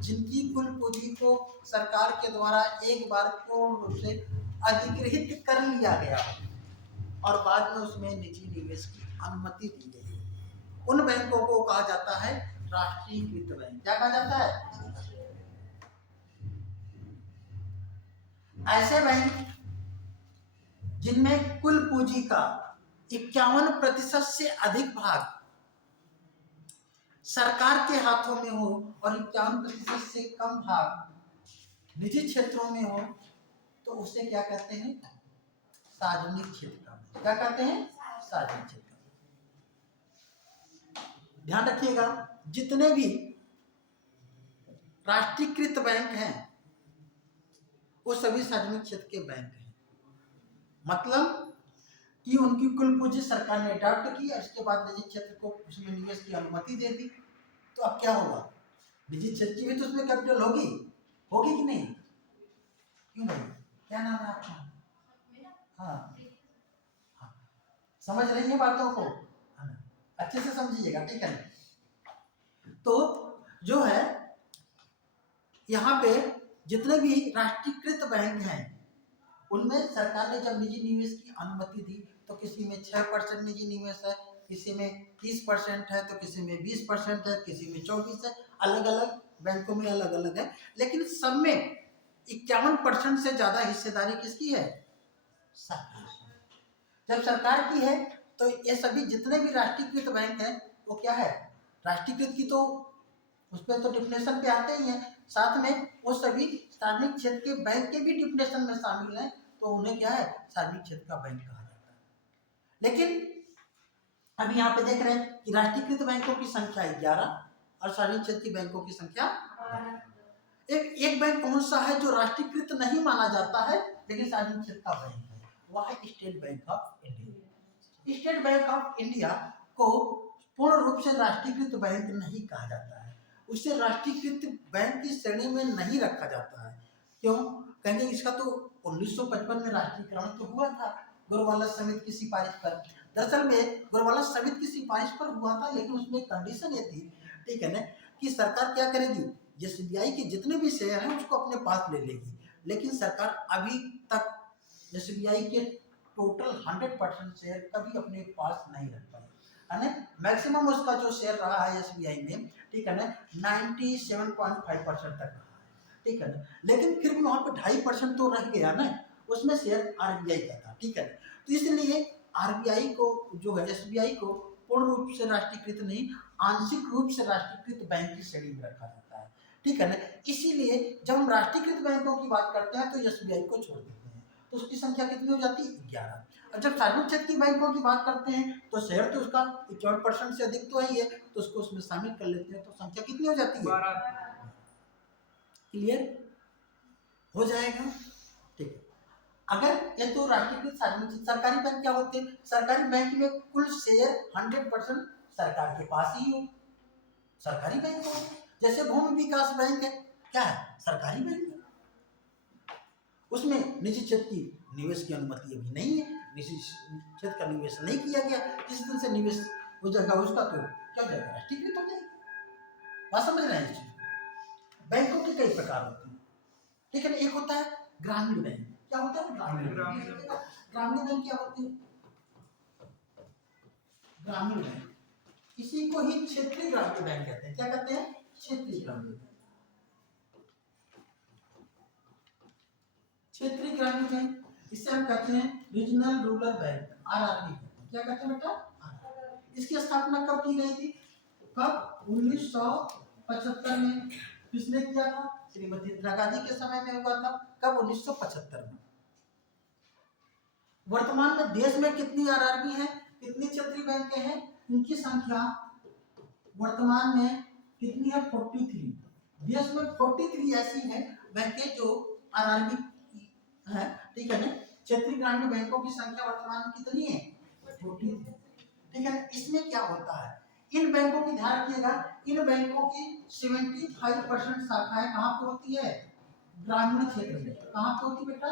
जिनकी कुल पूंजी को सरकार के द्वारा एक बार पूर्ण रूप से अधिग्रहित कर लिया गया और बाद में उसमें निजी निवेश की अनुमति दी गई। उन बैंकों को कहा जाता है राष्ट्रीयकृत बैंक। क्या कहा जाता है? ऐसे बैंक जिनमें कुल पूंजी का 51% से अधिक भाग सरकार के हाथों में हो और 51% से कम भाग निजी क्षेत्रों में हो, तो उसे क्या कहते हैं? सार्वजनिक क्षेत्र का। क्या कहते हैं? सार्वजनिक क्षेत्र। ध्यान रखिएगा, जितने भी राष्ट्रीयकृत बैंक हैं वो सभी सार्वजनिक क्षेत्र के बैंक हैं। मतलब कि उनकी कुल पूंजी सरकार ने अडॉप्ट की और इसके बाद निजी क्षेत्र को उसमें निवेश की अनुमति दे दी। तो अब क्या होगा? निजी क्षेत्र की भी तो उसमें कैपिटल होगी कि नहीं? क्यों भाई, क्या नाम है आपका? हाँ, समझ रही है बातों को? अच्छे से समझिएगा, ठीक है ना। तो जो है यहाँ पे जितने भी राष्ट्रीयकृत बैंक हैं उनमें सरकार ने जब निजी निवेश की अनुमति दी तो किसी में 6% निजी निवेश है, किसी में 30% है, तो किसी में 20% है, किसी में 24 है, अलग अलग बैंकों में अलग अलग है, लेकिन सब में 51% से ज्यादा हिस्सेदारी किसकी है? सरकार। जब सरकार की है तो ये सभी जितने भी राष्ट्रीयकृत बैंक हैं वो क्या है? राष्ट्रीयकृत की तो उस पर तो डिफिनेशन पे आते ही हैं, साथ में वो सभी सार्वजनिक क्षेत्र के बैंक के भी डिफिनेशन में शामिल हैं, तो उन्हें क्या है? सार्वजनिक क्षेत्र का बैंक कहा जाता है। लेकिन अभी यहाँ पे देख रहे हैं कि राष्ट्रीयकृत बैंकों की संख्या 11 और सार्वजनिक क्षेत्र की बैंकों की संख्या एक बैंक कौन सा है जो राष्ट्रीयकृत नहीं माना जाता है लेकिन सार्वजनिक क्षेत्र का बैंक है? वह है state bank of India. State bank of India को पूर्ण रूप से राष्ट्रीयकृत बैंक नहीं कहा जाता है, उसे राष्ट्रीयकृत बैंक की श्रेणी में नहीं रखा जाता है। क्यों? कहेंगे इसका तो 1955 में राष्ट्रीयकरण तो हुआ था गोरवाला समिति की सिफारिश पर। दरअसल में गोरवाला समिति की सिफारिश पर हुआ था, लेकिन उसमें कंडीशन ये थी, ठीक है ना, कि सरकार क्या करेगी? एसबीआई के जितने भी शेयर हैं उसको अपने पास ले लेगी, लेकिन सरकार अभी तक एसबीआई के टोटल 100% शेयर कभी अपने पास नहीं रख पाई है ना। मैक्सिमम उसका जो शेयर रहा है एसबीआई में, ठीक है ना, 97.5% तक रहा है, ठीक है ना, लेकिन फिर भी वहाँ पे 2.5% तो रह गया ना, उसमें शेयर आरबीआई का था, ठीक है। तो इसलिए आरबीआई को जो है एसबीआई को पूर्ण रूप से राष्ट्रीयकृत नहीं, आंशिक रूप से राष्ट्रीयकृत बैंक की श्रेणी में रखा जाता है, ठीक है ना। इसीलिए जब हम राष्ट्रीयकृत बैंकों की बात करते हैं तो एसबीआई को छोड़ देते हैं, तो उसकी संख्या कितनी हो जाती है? 11। और जब सार्वजनिक क्षेत्र की बैंकों की बात करते हैं तो शेयर तो उसका 51% से अधिक तो ही है, तो उसको उसमें शामिल कर लेते हैं, तो संख्या कितनी हो जाती है? क्लियर हो जाएगा, ठीक है। अगर ये तो राष्ट्रीयकृत सार्वजनिक सरकारी बैंक क्या होते हैं? सरकारी बैंक में कुल शेयर 100% सरकार के पास ही हो, सरकारी बैंक हो। जैसे भूमि विकास बैंक है, क्या है? सरकारी बैंक है, उसमें निजी क्षेत्र की निवेश की अनुमति अभी नहीं है, निजी क्षेत्र का निवेश नहीं किया गया। जिस दिन से निवेश हो जाएगा उसका तो क्या जाएगा? राष्ट्रीयकृत हो जाएगा। बात समझ रहे हैं इस चीज? बैंकों के कई प्रकार होते हैं, ठीक है ना। एक होता है ग्रामीण बैंक। क्या होता है? ग्रामीण बैंक। ग्रामीण बैंक क्या होते हैं? ग्रामीण बैंक, इसी को ही क्षेत्रीय ग्रामीण बैंक कहते हैं। क्या कहते हैं? क्षेत्रीय ग्रामीण बैंक। क्षेत्रीय ग्रामीण बैंक, इसे हम कहते हैं रीजनल रूरल बैंक, आरआरबी। क्या कहते हैं बेटा? इसकी स्थापना कब की गई थी? कब? 1975 में। किसने किया था? श्रीमती इंदिरा गांधी के समय में हुआ था। कब? 1975 में। वर्तमान में देश में कितनी आरआरबी है, कितनी क्षेत्रीय बैंकें हैं? इनकी संख्या वर्तमान में कितनी है? 43। देश में 43 ऐसी है बैंकें जो आरआरबी है, ठीक है ना। क्षेत्रीय ग्रामीण बैंकों की संख्या वर्तमान में कितनी है? 43, ठीक है। इसमें क्या होता है? इन बैंकों की ध्यान रखिएगा, इन बैंकों की 75% शाखाएं कहाँ पे होती है? ग्रामीण क्षेत्र में। कहाँ पे होती बेटा?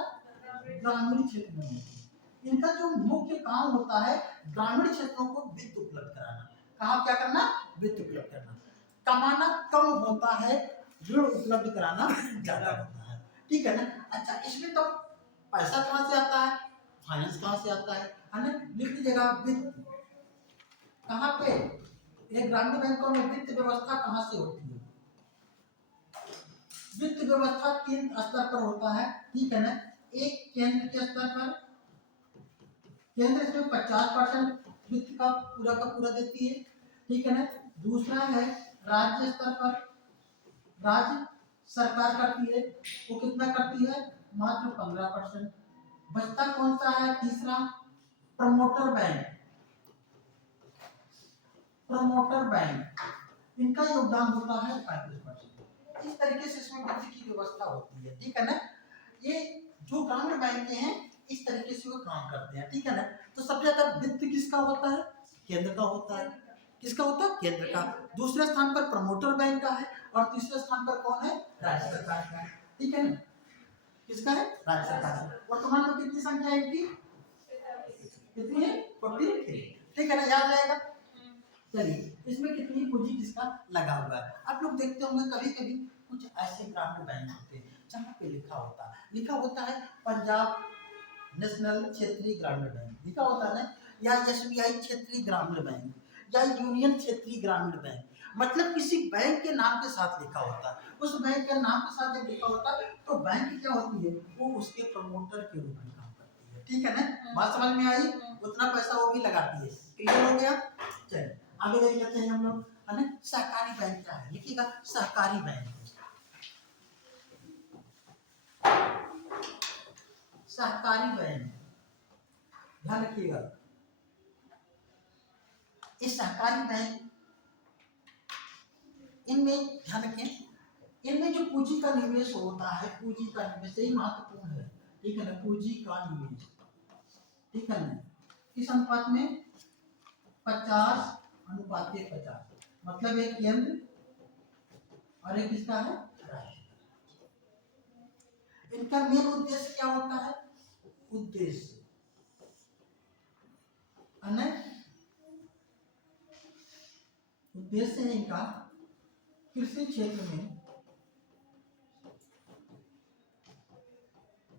ग्रामीण क्षेत्र में होती है। इनका जो मुख्य काम होता है ग्रामीण क्षेत्रों को वित्त उपलब्ध कराना। कहाँ क्या करना? वित्त उपलब्ध करना। कमाना कम होता है, ऋण उपलब्ध कराना ज्यादा होता है, ठीक है ना। अच्छा, इसमें तो पैसा कहाँ से आता है? फाइनेंस कहाँ से आता है ना? लिख लीजिएगा वित्त। कहाँ पे? ये ग्रामीण बैंकों में वित्त व्यवस्था कहाँ से होती है? वित्त व्यवस्था 3 स्तर पर होता है, ठीक है ना। एक केंद्र के स्तर पर, केंद्र इसमें 50% वित्त का पूरा देती है, ठीक है ना। दूसरा है राज्य स्तर पर, राज्य सरकार करती है, वो कितना करती है? मात्र 15%। बचता कौन सा है? तीसरा प्रमोटर बैंक। प्रमोटर बैंक, इनका योगदान होता है 35%। इस तरीके से इसमें वित्त की व्यवस्था होती है, ठीक है ना। ये जो ग्रामीण बैंक हैं इस तरीके से वो काम करते हैं, ठीक है ना। तो सबसे ज्यादा वित्त किसका होता है? केंद्र का होता है। किसका होता है? केंद्र का। दूसरे स्थान पर प्रमोटर बैंक का है और तीसरे स्थान पर कौन है? राज्य सरकार का है, ठीक है ना। किसका है? राज्य सरकार का। वर्तमान में कितनी संख्या है इनकी? कितनी है? 43, ठीक है ना, याद रहेगा। चलिए इसमें कितनी पूंजी किसका लगा हुआ है। आप लोग देखते होंगे कभी कभी कुछ ऐसे ग्रामीण बैंक होते हैं जहाँ पे लिखा होता है पंजाब नेशनल क्षेत्रीय ग्रामीण बैंक लिखा होता है ना, या एसबीआई क्षेत्रीय ग्रामीण बैंक या यूनियन क्षेत्रीय ग्रामीण बैंक, मतलब किसी बैंक के नाम के साथ लिखा होता है। उस बैंक के नाम के साथ जब लिखा होता है तो बैंक क्या होती है, वो उसके प्रमोटर के रूप में काम करती है। ठीक है ना, बात समझ में आई, उतना पैसा वो भी लगाती है। क्लियर हो गया। चलिए आगे देख लेते हैं हम लोग, है ना। सहकारी बैंक क्या है, लिखिएगा सहकारी बैंक। सहकारी बैंक ध्यान रखिएगा, इस सहकारी बैंक इनमें ध्यान रखें, इनमें जो पूंजी का निवेश होता है, पूंजी का निवेश यही महत्वपूर्ण है। ठीक है ना, पूंजी का निवेश, ठीक है ना, किस अनुपात में, 50:50, मतलब एक केंद्र और एक किसका है, राज्य। इनका मेन उद्देश्य क्या होता है, उद्देश्य उद्देश्य है इनका कृषि क्षेत्र में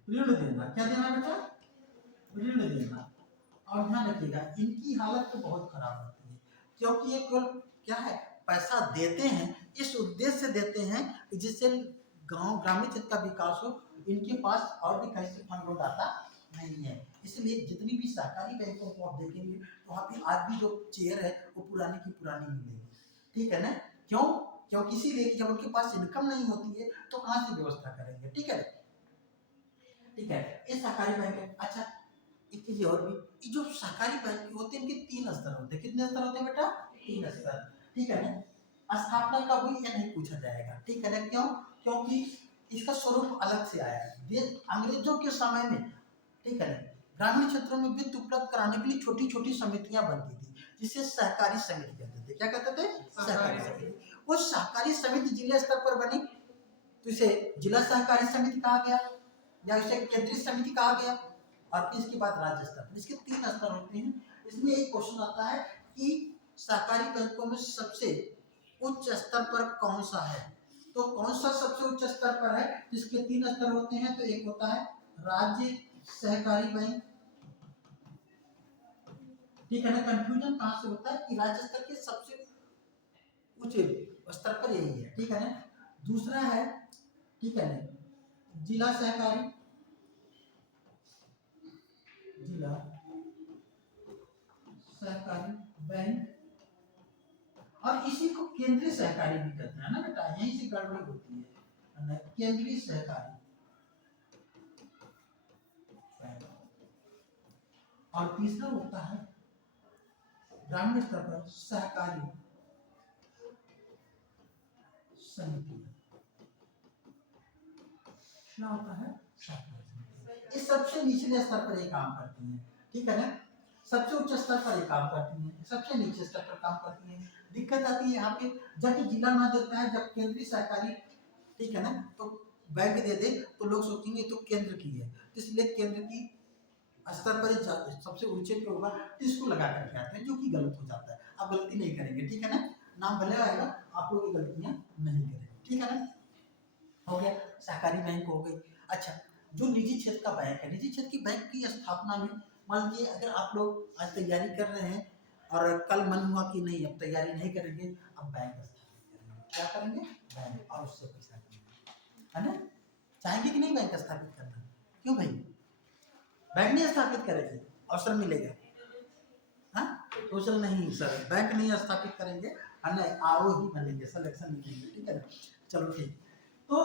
ऋण देना। क्या देना बेटा, ऋण देना। और ध्यान रखिएगा इनकी हालत तो बहुत खराब होती है, क्योंकि ये केवल क्या है, पैसा देते हैं, इस उद्देश्य से देते हैं कि जिससे गांव ग्रामीण क्षेत्र का विकास हो। इनके पास और भी कैसे फंड आता नहीं है, इसलिए जितनी भी सहकारी बैंकों को आप देखेंगे तो वहाँ पे आज भी जो चेयर है वो पुरानी की पुरानी मिलेगी। ठीक है ना, क्यों, क्योंकि इसीलिए जब उनके पास इनकम नहीं होती है तो कहाँ से व्यवस्था करेंगे। ठीक है, ठीक है, ये सहकारी बैंक है। अच्छा एक चीज और भी, ये जो सहकारी बैंक होते हैं इनके 3 स्तर होते हैं। कितने स्तर होते हैं बेटा, 3 स्तर। ठीक है ना, स्थापना कब हुई ये नहीं पूछा जाएगा। ठीक है ना, क्यों, क्योंकि इसका स्वरूप अलग से आया है अंग्रेजों के समय में। ठीक है ना, ग्रामीण क्षेत्रों में वित्त उपलब्ध कराने के लिए छोटी छोटी समितियां बनती थी जिसे सहकारी समिति कहते थे। क्या कहते थे, सहकारी समिति। वो सहकारी समिति जिला स्तर पर बनी तो इसे जिला सहकारी समिति कहा गया या इसे केंद्रीय समिति कहा गया। और फिर इसके बाद राज्य स्तर, इसके 3 स्तर होते हैं। इसमें एक क्वेश्चन आता है कि सहकारी बैंकों में सबसे उच्च स्तर पर कौन सा है, तो कौन सा सबसे उच्च स्तर पर है, जिसके 3 स्तर होते हैं। तो एक होता है राज्य सहकारी बैंक। ठीक है ना, कंफ्यूजन कहां से होता है कि राज्य स्तर के सबसे उच्च स्तर पर यही है। ठीक है ना, दूसरा है, ठीक है ना, जिला सहकारी, जिला सहकारी बैंक, और इसी को केंद्रीय सहकारी भी कहते हैं ना बेटा, यहीं से गड़बड़ी होती है ना, केंद्रीय सहकारी। और तीसरा होता है ग्रामीण स्तर पर सहकारी समिति। क्या होता है, सहकारी समिति। ये सबसे निचले स्तर पर ये काम करती है। ठीक है ना, सबसे उच्च स्तर पर ये काम करती है, सबसे नीचे स्तर पर काम करती है। दिक्कत आती है यहाँ पे जब जिला ना देता है, जब केंद्रीय सहकारी, ठीक है ना, तो बैंक दे दे तो लोग सोचेंगे तो केंद्र की है, इसलिए केंद्र की स्तर पर सबसे ऊंचे पे होगा इसको लगा करके आते हैं, जो कि गलत हो जाता है। आप गलती नहीं करेंगे। ठीक है ना, नाम भले आएगा, आप लोग ये गलतियां नहीं करेंगे। ठीक है ना, हो गया, सहकारी बैंक हो गई। अच्छा, जो निजी क्षेत्र का बैंक है, निजी क्षेत्र की बैंक की स्थापना में मान लीजिए अगर आप लोग आज तैयारी कर रहे हैं और कल मन हुआ कि नहीं अब तैयारी नहीं करेंगे, अब बैंक स्थापित करेंगे। क्या करेंगे, बैंक, और उससे पैसा कमाएंगे, है ना। चाहेंगे कि नहीं बैंक स्थापित करना, क्यों भाई, बैंक नहीं स्थापित करेंगे अवसर मिलेगा, हाँ सोशल नहीं सर, बैंक नहीं स्थापित करेंगे, है ना, आरओ ही बनेंगे, सिलेक्शन मिलेंगे। ठीक है ना, चलो ठीक। तो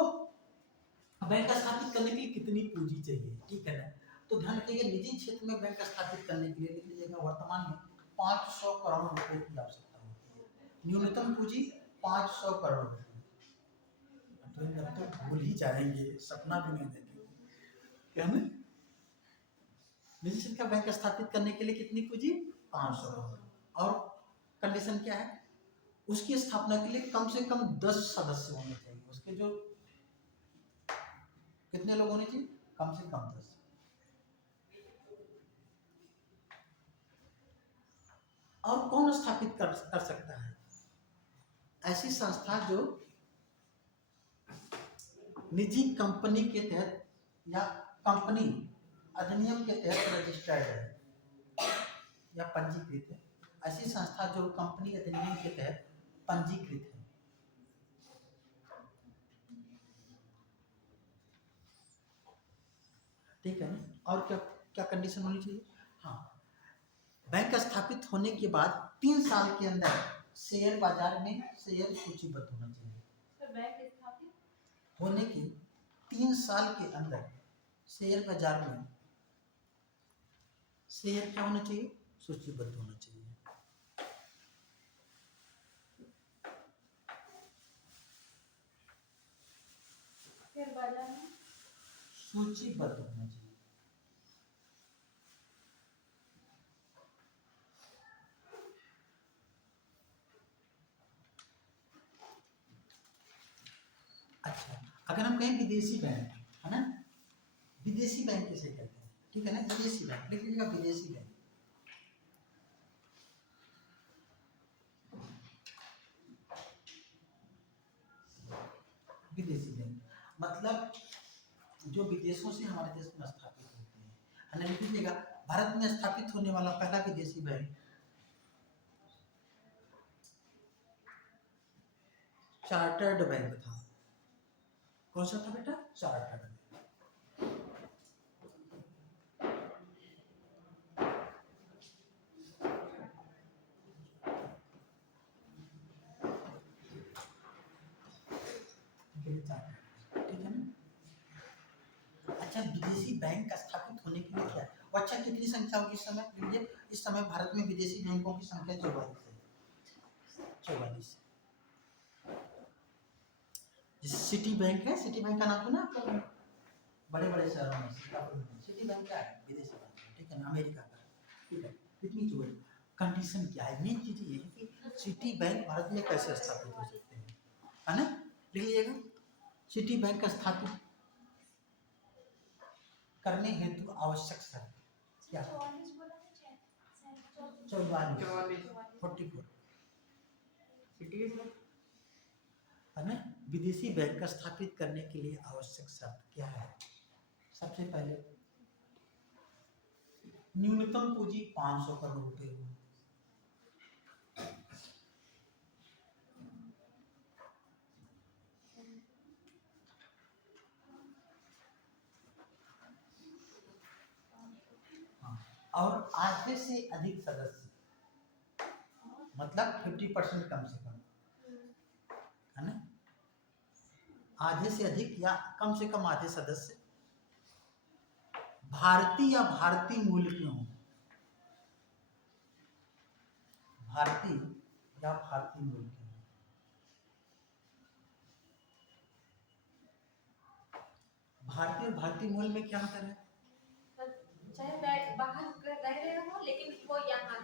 बैंक स्थापित करने के लिए कितनी पूंजी चाहिए, ठीक है ना, तो ध्यान रखिएगा निजी क्षेत्र में बैंक स्थापित करने के लिए लिख लीजिएगा वर्तमान में 500 करोड़ रुपए की आवश्यकता होती है। न्यूनतम पूंजी 500 करोड़ रुपए। तो भूल ही जाएंगे, सपना भी नहीं देखेंगे, क्या ना, निजी क्षेत्र का बैंक स्थापित करने के लिए कितनी पूंजी, 500 करोड़। और कंडीशन क्या है, उसकी स्थापना के लिए कम से कम 10 सदस्य होने चाहिए। उसके जो कितने लोग होने चाहिए, कम से कम 10। और कौन स्थापित कर सकता है? ऐसी संस्था जो निजी कंपनी के तहत या कंपनी अधिनियम के तहत रजिस्टर्ड है या पंजीकृत है। ऐसी संस्था जो कंपनी अधिनियम के तहत पंजीकृत है। ठीक है ना? और क्या क्या कंडीशन होनी चाहिए? हाँ, बैंक स्थापित होने के बाद 3 साल के अंदर शेयर बाजार में शेयर सूचीबद्ध होना चाहिए। तो बैंक स्थापित होने के 3 साल के अंदर शेयर बाजार में शेयर क्या होना चाहिए? सूचीबद्ध होना चाहिए। शेयर बाजार में सूचीबद्ध होना चाहिए। अच्छा, अगर हम कहें विदेशी बैंक, है ना, विदेशी बैंक किसे कहते हैं? ठीक है ना, विदेशी बैंक लिख लीजिएगा, विदेशी बैंक। विदेशी बैंक मतलब जो विदेशों से हमारे देश में स्थापित होते हैं, है ना। लिख लीजिएगा, भारत में स्थापित होने वाला पहला विदेशी बैंक चार्टर्ड बैंक था। कौन सा था बेटा? Chartered bank. ठीक है ना? अच्छा, विदेशी बैंक स्थापित होने के लिए क्या है? अच्छा, कितनी संख्या होगी इस समय? लीजिए, इस समय भारत में विदेशी बैंकों की संख्या 44 है। 44। सिटी बैंक है, सिटी बैंक का नाम सुना आपको? बड़े बड़े शहरों में सिटी बैंक क्या है? विदेशी बैंक, ठीक है ना, अमेरिका का। ठीक है, कितनी जो है कंडीशन क्या है? मेन चीज ये है कि सिटी बैंक भारत में कैसे स्थापित हो सकते हैं, है ना। लिख लीजिएगा, सिटी बैंक का स्थापित करने हेतु आवश्यक शर्त क्या? 44 है ना। विदेशी बैंक का स्थापित करने के लिए आवश्यक शर्त क्या है? सबसे पहले न्यूनतम पूंजी 500 करोड़ रुपए हो। और आधे से अधिक सदस्य, मतलब 50% कम से कम, है ना। आधे से अधिक या कम से कम आधे सदस्य भारतीय या भारतीय मूल के हों। भारतीय या भारतीय मूल के हों। भारतीय और भारतीय मूल में क्या अंतर है? चाहे बाहर रह रहे हो, लेकिन वो यहाँ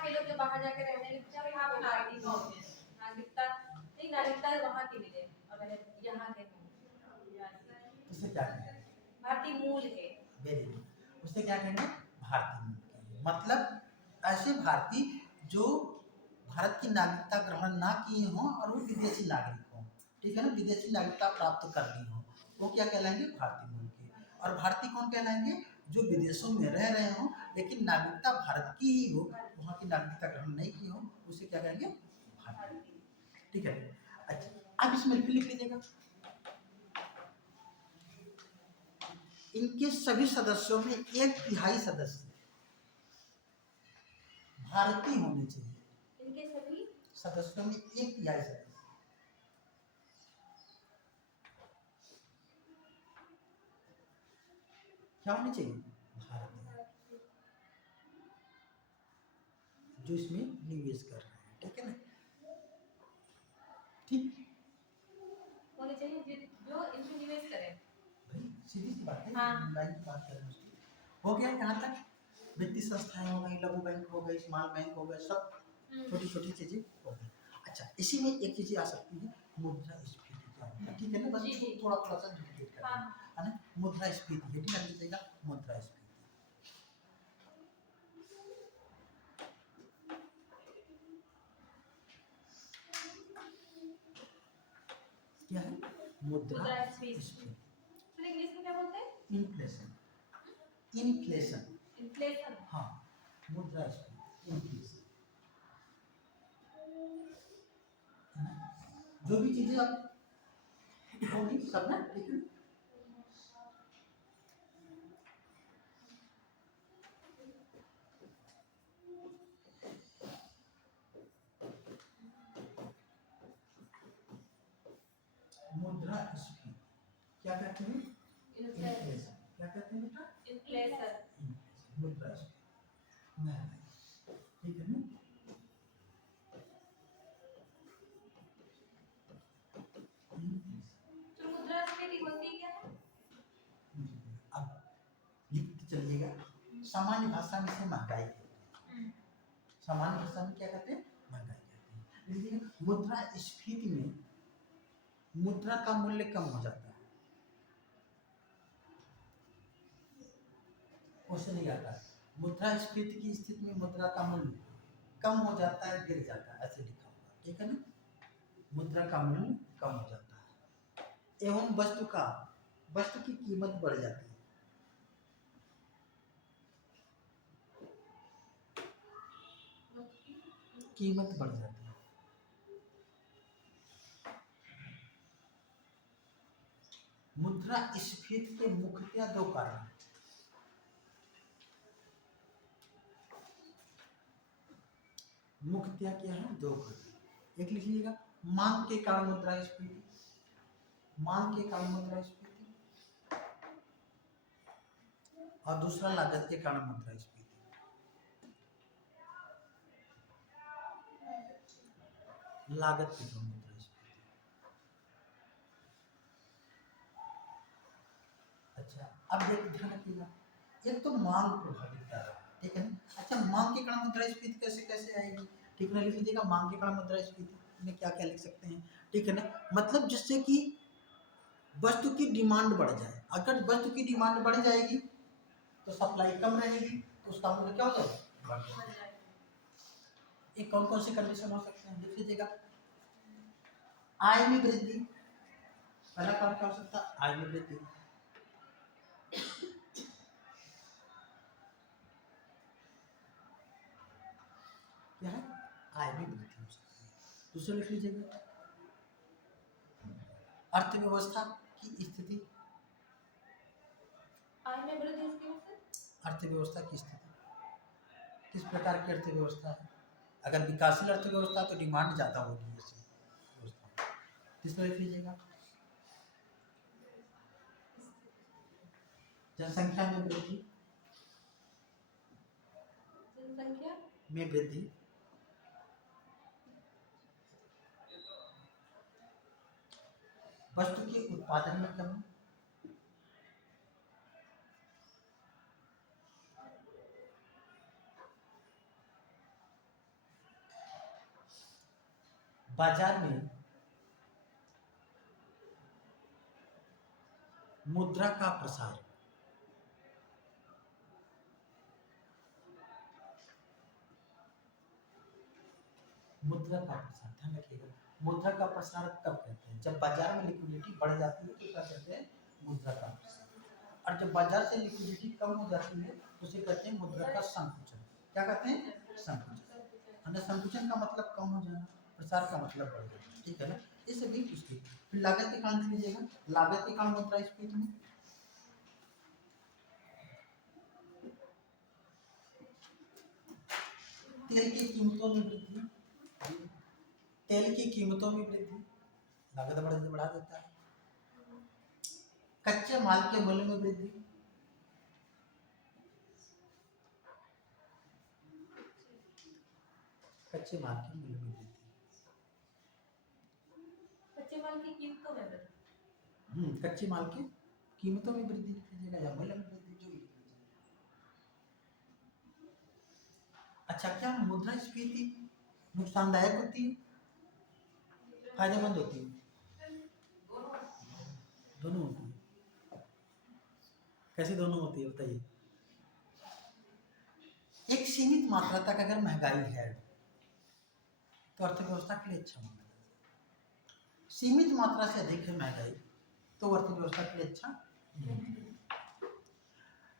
के लोग जो बाहर जाके रहने लग जाए, यहाँ पे नागरिकता नहीं, नागरिकता वहाँ की मिले और यहाँ के उससे क्या कहेंगे? भारतीय मूल है। Very good. उससे क्या कहेंगे? भारतीय मूल के। मतलब ऐसे भारतीय जो भारत की नागरिकता ग्रहण ना किए हों और वो विदेशी नागरिक हों, ठीक है ना, विदेशी नागरिकता प्राप्त कर ली हो, वो क्या कहलाएंगे? भारतीय मूल के। और भारतीय कौन कहलाएंगे? जो विदेशों में रह रहे हों लेकिन नागरिकता भारत की ही हो, वहाँ की नागरिकता ग्रहण नहीं की हो, उसे क्या कहेंगे? भारतीय। ठीक है। अच्छा, अब इसमें लिख लीजिएगा, इनके सभी सदस्यों में 1/3 सदस्य भारतीय होने चाहिए। इनके सभी सदस्यों में 1/3 सदस्य क्या होने चाहिए? भारतीय, जो इसमें निवेश कर रहे हैं, ठीक है ना। ठीक होने चाहिए जो इनमें निवेश करें। भाई सीधी सी बात है। हाँ। लाइन की बात कर रहे हैं। हो गया यहाँ तक। वित्तीय संस्थाएं हो गई, लघु बैंक हो गई, स्मॉल बैंक हो गए, सब छोटी छोटी चीजें हो गई। अच्छा, इसी में एक चीज आ सकती है, मुद्रास्फीति क्या होता है? ठीक है ना, बस थोड़ा थोड़ा सा डिटेल करते हैं, है ना। मुद्रास्फीति हेडिंग कर लीजिएगा, मुद्रास्फीति। क्या है? मुद्रा मुद्रास्फीति। स्फीति। फिर इंग्लिश में क्या बोलते हैं? इन्फ्लेशन। Inflation, inflation. हाँ, मुद्रास्फीति, इन्फ्लेशन। है ना? जो भी चीजें आप होगी सब ना, ठीक है। मुद्रास्फीति क्या कहते हैं? इन्फ्लेशन। क्या कहते हैं बेटा? इन्फ्लेशन। इन्फ्लेशन, मुद्रास्फीति, महंगाई, ठीक है ना। तो मुद्रास्फीति होती क्या है? अब लिखते चलिएगा, सामान्य भाषा में इसे महंगाई कहते हैं। सामान्य भाषा में क्या कहते हैं? महंगाई कहते हैं। लेकिन मुद्रास्फीति में मुद्रा का मूल्य कम हो जाता है। क्वेश्चन नहीं आता है, मुद्रास्फीति की स्थिति में मुद्रा का मूल्य कम हो जाता है, गिर जाता है, ऐसे लिखा होगा, ठीक है ना। मुद्रा का मूल्य कम हो जाता है एवं वस्तु की कीमत बढ़ जाती है। कीमत बढ़ जाती है। मुद्रास्फीति के मुख्यतः दो कारण हैं। मुख्यतः क्या है? दो कारण। एक लिख लीजिएगा, मांग के कारण मुद्रास्फीति, मांग के कारण मुद्रास्फीति, और दूसरा लागत के कारण मुद्रास्फीति। लागत के कारण मुद्रास्फीति। अच्छा, अब ध्यान रखिएगा, एक तो मांग प्रभावित कर रहा है, ठीक है ना। अच्छा, मांग के कारण मुद्रास्फीति कैसे कैसे आएगी? ठीक है ना, लिख लीजिएगा, मांग के कारण मुद्रास्फीति में क्या क्या लिख सकते हैं, ठीक है ना। मतलब जिससे कि वस्तु की डिमांड बढ़ जाए। अगर वस्तु की डिमांड बढ़ जाएगी तो सप्लाई कम रहेगी, तो उसका मूल्य क्या हो जाएगा? बढ़ जाएगा। ये कौन कौन से कंडीशन हो सकते हैं, देख लीजिएगा। आय में वृद्धि, पहला कारण क्या हो सकता है? आय में वृद्धि। क्या है? आय में वृद्धि हो सकती है। दूसरा लिख लीजिएगा, अर्थव्यवस्था की स्थिति। आय में वृद्धि इसकी वजह से? अर्थव्यवस्था की स्थिति, किस प्रकार की अर्थव्यवस्था है? अगर विकासशील अर्थव्यवस्था तो डिमांड ज्यादा होगी ऐसी व्यवस्था। तीसरा लिख लीजिएगा, जनसंख्या में वृद्धि। जनसंख्या में वृद्धि, वस्तु के उत्पादन में कमी, बाजार में मुद्रा का प्रसार। मुद्रा का प्रसार, ध्यान रखिएगा, मुद्रा का प्रसार कब कहते हैं? जब बाजार में लिक्विडिटी बढ़ जाती है तो क्या कहते हैं? मुद्रा का प्रसार। और जब बाजार से लिक्विडिटी कम हो जाती है तो उसे कहते हैं मुद्रा का संकुचन। क्या कहते हैं? संकुचन। संकुचन का मतलब कम हो जाना, प्रसार का मतलब बढ़ जाना, ठीक है ना। ये सभी उसकी। फिर लागत के कारण लीजिएगा, लागत के कारण मुद्रास्फीति में तेल की कीमतों में वृद्धि, तेल की कीमतों में वृद्धि लागत बढ़ा देता है। कच्चे माल के मूल्य में वृद्धि, कच्चे माल के मूल्य में वृद्धि, कच्चे माल की कीमतों में वृद्धि। कच्चे माल की कीमतों में वृद्धि लिख लीजिएगा या मूल्य में वृद्धि, जो लिख लीजिएगा। अच्छा, क्या मुद्रास्फीति नुकसानदायक होती है, फायदेमंद होती है? दोनों होती है। कैसे दोनों होती है बताइए? एक सीमित मात्रा तक अगर महंगाई है तो अर्थव्यवस्था के लिए अच्छा माना जाता है। सीमित मात्रा से अधिक है महंगाई तो अर्थव्यवस्था के लिए अच्छा नहीं है।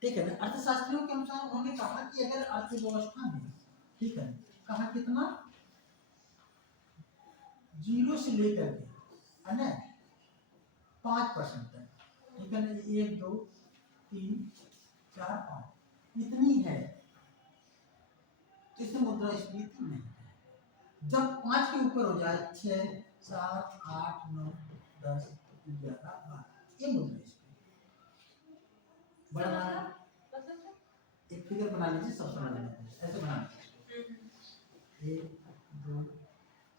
ठीक है ना। अर्थशास्त्रियों के अनुसार उन्होंने कहा कि अगर अर्थव्यवस्था में, ठीक है, कहा कितना 0 से लेकर के, है ना, 5% तक, ठीक है ना, 1 2 3 4 5 इतनी है तो इसे मुद्रास्फीति नहीं है। जब 5 के ऊपर हो जाए, 6 7 8 9 10 11 12, ये मुद्रास्फीति। बड़ा एक फिगर बना लीजिए, सब समझ में ऐसे बना लीजिए, 1 2,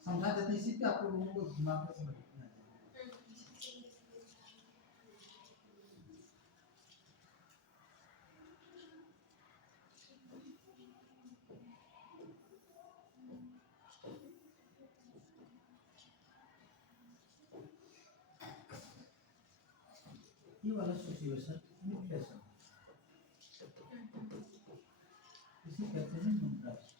समझा देते हैं, इसी पे आप लोगों को दिमाग में समझ में आ जाएगा। ये वाला सिचुएशन इन्फ्लेशन, इसे कहते हैं मुद्रास्फीति।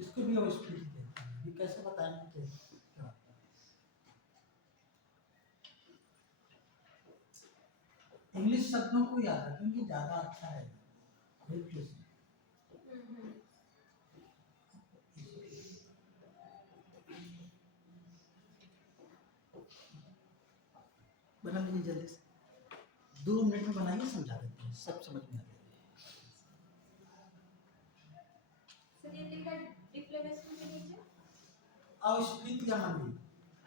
इसको भी अवस्थिति कहते हैं। ये कैसे बताएंगे तो क्या होता है। इंग्लिश शब्दों को याद रखें क्योंकि ज्यादा अच्छा है। बना लीजिए जल्दी से, 2 मिनट में बनाइए, समझा देते हैं, सब समझ में आ जाएगा। सर ये लिखा डिप्लोमेसी में लीजिए, अस्फीति या मंदी,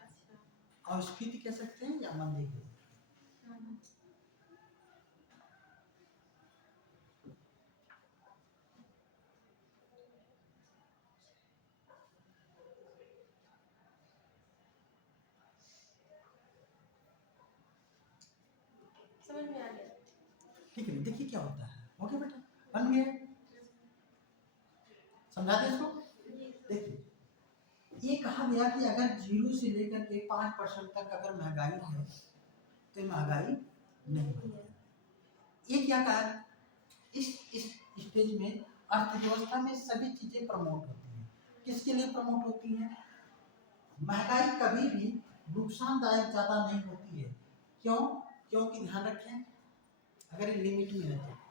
अच्छा अस्फीति कह सकते हैं या मंदी कह सकते हैं। समझ में आ गया। ठीक है, देखिए क्या होता है। ओके बेटा, बन गया, समझा दें इसको। देखिए, ये कहा गया कि अगर 0 से लेकर के 5% तक अगर महंगाई है तो महंगाई नहीं है। ये क्या कहा, इस स्टेज में अर्थव्यवस्था में सभी चीजें प्रमोट होती हैं। किसके लिए प्रमोट होती हैं? महंगाई कभी भी नुकसानदायक ज्यादा नहीं होती है। क्यों? क्योंकि ध्यान रखें, अगर ये लिमिट में है तो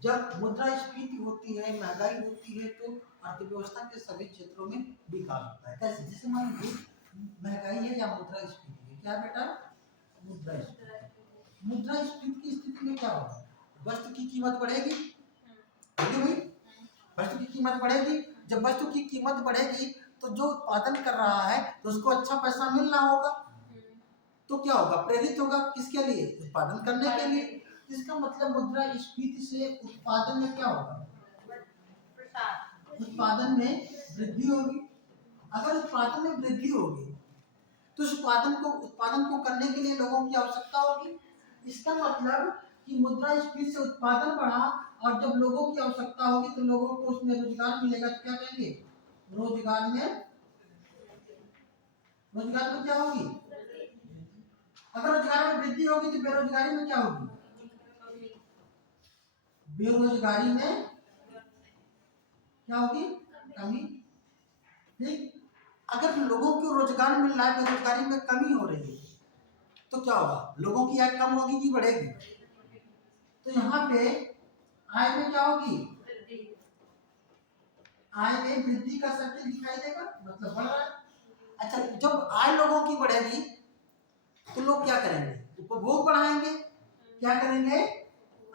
जब मुद्रास्फीति होती है, महंगाई होती है, तो अर्थव्यवस्था के सभी क्षेत्रों में विकास होता है। कैसे? जैसे मान लीजिए महंगाई है या मुद्रास्फीति है, क्या बेटा? मुद्रास्फीति। मुद्रास्फीति की स्थिति में क्या होगा? वस्तु की कीमत बढ़ेगी, भाई वस्तु की कीमत बढ़ेगी। जब वस्तु की कीमत बढ़ेगी तो जो उत्पादन कर रहा है तो उसको अच्छा पैसा मिल रहा होगा, तो क्या होगा? प्रेरित होगा किसके लिए? उत्पादन करने के लिए। इसका मतलब मुद्रास्फीति से उत्पादन में क्या होगा? उत्पादन में वृद्धि होगी। अगर उत्पादन में वृद्धि होगी तो उस उत्पादन को करने के लिए लोगों की आवश्यकता होगी। इसका मतलब कि मुद्रास्फीति से उत्पादन बढ़ा और जब लोगों की आवश्यकता होगी तो लोगों को उसमें रोजगार मिलेगा, तो क्या कहेंगे? रोजगार में क्या होगी? अगर रोजगार में वृद्धि होगी तो बेरोजगारी में क्या होगी? बेरोजगारी में क्या होगी? कमी। ठीक, अगर लोगों को रोजगार मिल रहा है, बेरोजगारी में कमी हो रही है, तो क्या होगा? लोगों की आय कम होगी कि बढ़ेगी? तो यहाँ पे आय में क्या होगी? आय में वृद्धि का सर्कल दिखाई देगा, मतलब बढ़ रहा है। अच्छा, जब आय लोगों की बढ़ेगी तो लोग क्या करेंगे? उपभोग बढ़ाएंगे। क्या करेंगे?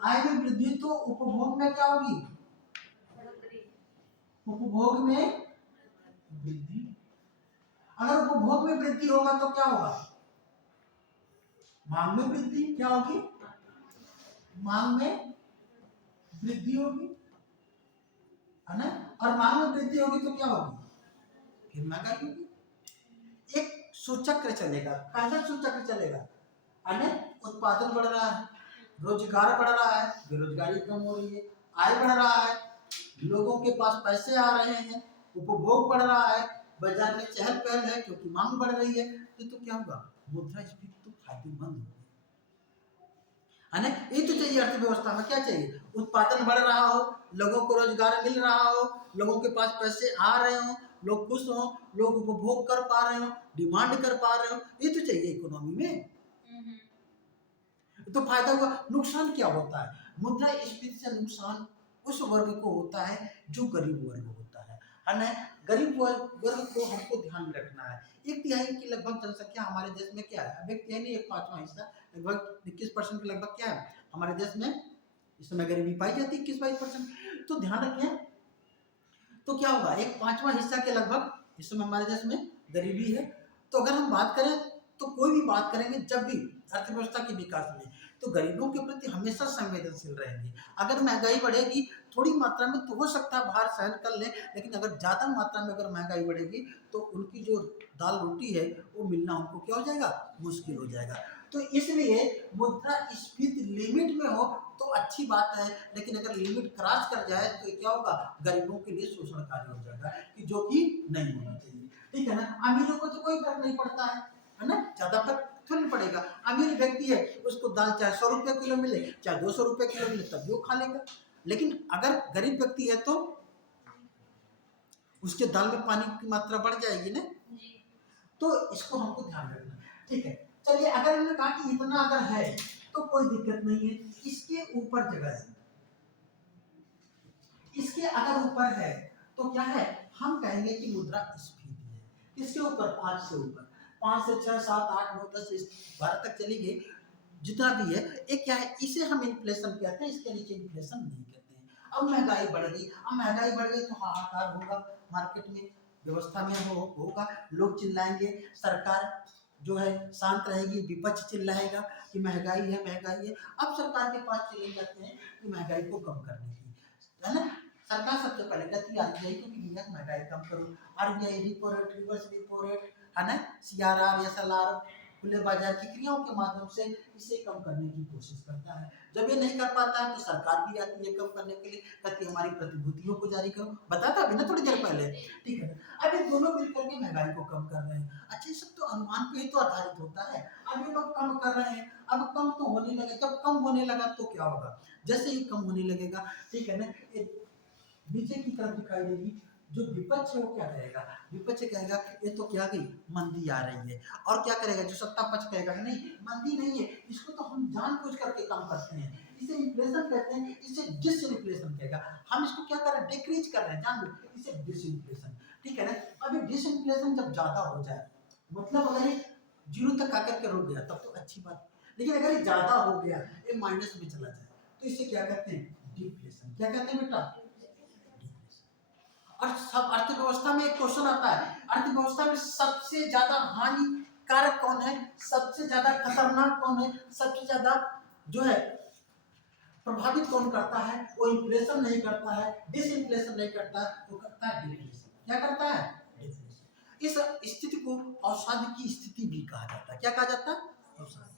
आय में वृद्धि तो उपभोग में क्या होगी? उपभोग में वृद्धि। अगर उपभोग में वृद्धि होगा तो क्या होगा? मांग में वृद्धि। क्या होगी? मांग में वृद्धि होगी, है ना। और मांग में वृद्धि होगी तो क्या होगी? फिर महंगाई होगी। एक सुचक्र चलेगा। कैसा सुचक्र चलेगा? है, उत्पादन बढ़ रहा है, रोजगार बढ़ रहा है, बेरोजगारी कम हो रही है, आय बढ़ रहा है, लोगों के पास पैसे आ रहे हैं, उपभोग बढ़ रहा है, बाजार में चहल पहल है क्योंकि मांग बढ़ रही है। तो क्या होगा? मुद्रास्फीति तो फायदेमंद होगी, है ना। ये तो चाहिए अर्थव्यवस्था में। क्या चाहिए? उत्पादन बढ़ रहा हो, लोगों को रोजगार मिल रहा हो, लोगों के पास पैसे आ रहे हो, लोग खुश हो, लोग उपभोग कर पा रहे हो, डिमांड कर पा रहे हो। ये तो चाहिए इकोनॉमी में। तो फायदा हुआ। नुकसान क्या होता है? मुद्रास्फीति से नुकसान उस वर्ग को होता है जो गरीब वर्ग होता है ना। गरीब वर्ग को हमको ध्यान में रखना है। 1/3 की लगभग जनसंख्या हमारे देश में क्या है? अब 1/3 नहीं, 1/5वां हिस्सा, लगभग 21% के लगभग क्या है हमारे देश में इस समय गरीबी पाई जाती है, 21-22%। तो ध्यान रखें। तो क्या होगा? 1/5वां हिस्सा के लगभग इस समय हमारे देश में गरीबी है। तो अगर हम बात करें, तो कोई भी बात करेंगे जब भी अर्थव्यवस्था के विकास में, तो गरीबों के प्रति हमेशा संवेदनशील रहेंगे। अगर महंगाई बढ़ेगी थोड़ी मात्रा में तो हो सकता है बाहर सहन कर ले, लेकिन अगर ज्यादा मात्रा में अगर महंगाई बढ़ेगी तो उनकी जो दाल रोटी है वो मिलना उनको क्या हो जाएगा? मुश्किल हो जाएगा। तो इसलिए मुद्रास्फीति लिमिट में हो तो अच्छी बात है, लेकिन अगर लिमिट क्रॉस कर जाए तो क्या होगा? गरीबों के लिए शोषणकारी हो जाएगा, कि जो कि नहीं होना चाहिए। ठीक है ना। अमीरों को तो कोई फर्क नहीं पड़ता है ना, ज्यादा फर्क क्यों नहीं पड़ेगा? अमीर व्यक्ति है, उसको दाल चाहे 100 रुपए किलो मिले, चाहे 200 रुपए किलो मिले, तब भी वो खा लेगा। लेकिन अगर गरीब व्यक्ति है तो उसके दाल में पानी की मात्रा बढ़ जाएगी ना। तो इसको हमको ध्यान रखना है। ठीक है, चलिए, अगर हमने कहा कि इतना अगर है तो कोई दिक्कत नहीं है। इसके ऊपर जगह है, इसके अगर ऊपर है तो क्या है? हम कहेंगे कि मुद्रास्फीति है। इसके ऊपर 5 से ऊपर, 5 से 6, 7, 8, 9, 10, 12 तक चली गई, जितना भी है, एक क्या है? इसे हम इन्फ्लेशन कहते हैं, इसके नीचे इन्फ्लेशन नहीं कहते हैं। अब महंगाई बढ़ गई, अब महंगाई बढ़ गई तो हाहाकार होगा मार्केट में, व्यवस्था में होगा, लोग चिल्लाएंगे, सरकार जो है शांत रहेगी, विपक्ष चिल्लाएगा कि महंगाई है, महंगाई है। अब सरकार के पास चले जाते हैं कि महंगाई को कम करने की, है ना। सरकार सबसे पहले कहती है आरबीआई को कि भैया महंगाई कम करो। RBI repo rate, reverse repo rate, है ना, सीआरआर, एसएलआर, खुले बाजार की क्रियाओं के माध्यम से इसे कम करने की कोशिश करता है। जब ये नहीं कर पाता है तो सरकार भी आती है कम करने के लिए, कहती है हमारी प्रतिभूतियों को जारी करो। बताता अभी ना थोड़ी देर पहले। ठीक है, अब ये दोनों मिलकर के महंगाई को कम कर रहे हैं। अच्छा, सब तो अनुमान पे ही तो आधारित होता है। अब ये लोग कम कर रहे हैं, अब कम तो होने लगे। जब कम होने लगा तो क्या होगा? जैसे ही कम होने लगेगा, ठीक है ना, नीचे की तरफ दिखाई देगी। जो विपक्ष है वो क्या कहेगा? विपक्ष कहेगा ये तो क्या गई, मंदी आ रही है। और क्या करेगा? जो सत्ता पक्ष कहेगा नहीं, मंदी नहीं है, इसको तो हम जानबूझ करके कम करते हैं, इसे इन्फ्लेशन कहते हैं, इसे डिसइन्फ्लेशन कहेगा। हम इसको क्या कर रहे हैं? डिक्रीज कर रहे हैं जानबूझ, इसे डिसइन्फ्लेशन। ठीक है ना। अभी डिसइन्फ्लेशन जब ज्यादा हो जाए, मतलब अगर ये 0 तक आकर के रुक गया तब तो अच्छी बात है, लेकिन अगर ये ज्यादा हो गया, ये माइनस में चला जाए, तो इसे क्या कहते हैं? डिफ्लेशन। क्या कहते हैं बेटा? और सब अर्थव्यवस्था में एक क्वेश्चन आता है, अर्थव्यवस्था में सबसे ज्यादा हानिकारक कौन है, सबसे ज्यादा खतरनाक कौन है, सबसे ज्यादा जो है प्रभावित कौन करता है? वो इन्फ्लेशन नहीं करता है, डिसइन्फ्लेशन नहीं करता है, वो करता है डिफ्लेशन। क्या करता है? डिफ्लेशन। इस स्थिति को अवसाद की स्थिति भी कहा जाता है। क्या कहा जाता है? अवसाद।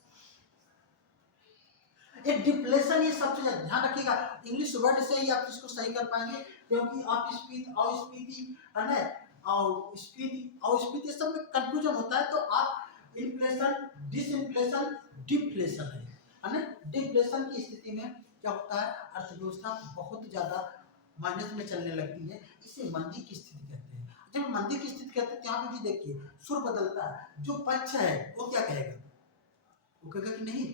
ये डिफ्लेशन, ये सबसे ज्यादा ध्यान रखिएगा, इंग्लिश वर्ड से ही आप इसको सही कर पाएंगे, क्योंकि आप स्पीति, अस्फीति, है ना, अस्फीति सब में कंफ्यूजन होता है। तो आप इन्फ्लेशन, डिसइन्फ्लेशन, डिफ्लेशन है ना। डिफ्लेशन की स्थिति में क्या होता है? अर्थव्यवस्था बहुत ज्यादा माइनस में चलने लगती है, इसे मंदी की स्थिति कहते हैं। जब मंदी की स्थिति कहते हैं, यहाँ पे भी देखिए सुर बदलता है। जो पक्ष है वो क्या कहेगा? वो कहेगा कि नहीं,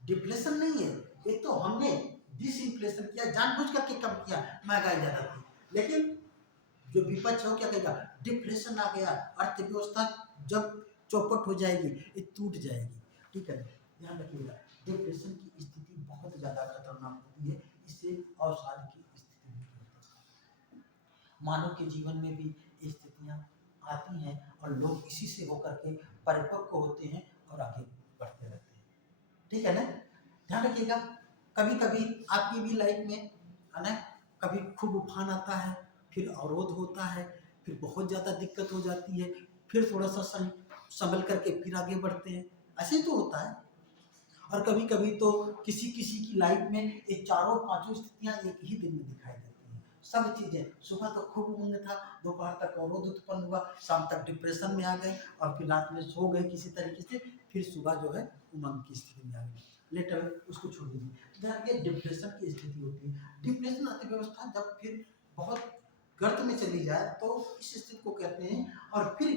डिफ्लेशन नहीं है, ये तो हमने डिसइन्फ्लेशन किया, जानबूझ करके कम किया, महंगाई ज्यादा थी। लेकिन जो विपक्ष है वो क्या कहेगा? डिफ्लेशन आ गया, अर्थव्यवस्था जब चौपट हो जाएगी, ये टूट जाएगी। ठीक है, ध्यान रखिएगा, डिफ्लेशन की स्थिति बहुत ज्यादा खतरनाक होती है, इससे अवसाद की स्थिति भी होती है। मानव के जीवन में भी ये स्थितियाँ आती हैं और लोग इसी से होकर के परिपक्व होते हैं और आगे बढ़ते रहते हैं। ठीक है ना? ध्यान रखिएगा, कभी कभी आपकी भी लाइफ में है ना, कभी खूब उफान आता है, फिर अवरोध होता है, फिर बहुत ज़्यादा दिक्कत हो जाती है, फिर थोड़ा सा संभल करके फिर आगे बढ़ते हैं, ऐसे तो होता है। और कभी कभी तो किसी किसी की लाइफ में ये चारों पांचों स्थितियां एक ही दिन में दिखाई देती हैं। सब चीजें, सुबह तो खूब उमंग था, दोपहर तक अवरोध उत्पन्न हुआ, शाम तक डिप्रेशन में आ गए और फिर रात में सो गए किसी तरीके से, फिर सुबह जो है उमंग की स्थिति में आ गए। लेटर उसको छोड़ दीजिए, डिप्रेशन की स्थिति होती है। डिप्रेशन अर्थव्यवस्था जब फिर बहुत गर्त में चली जाए तो इस स्थिति को कहते हैं, और फिर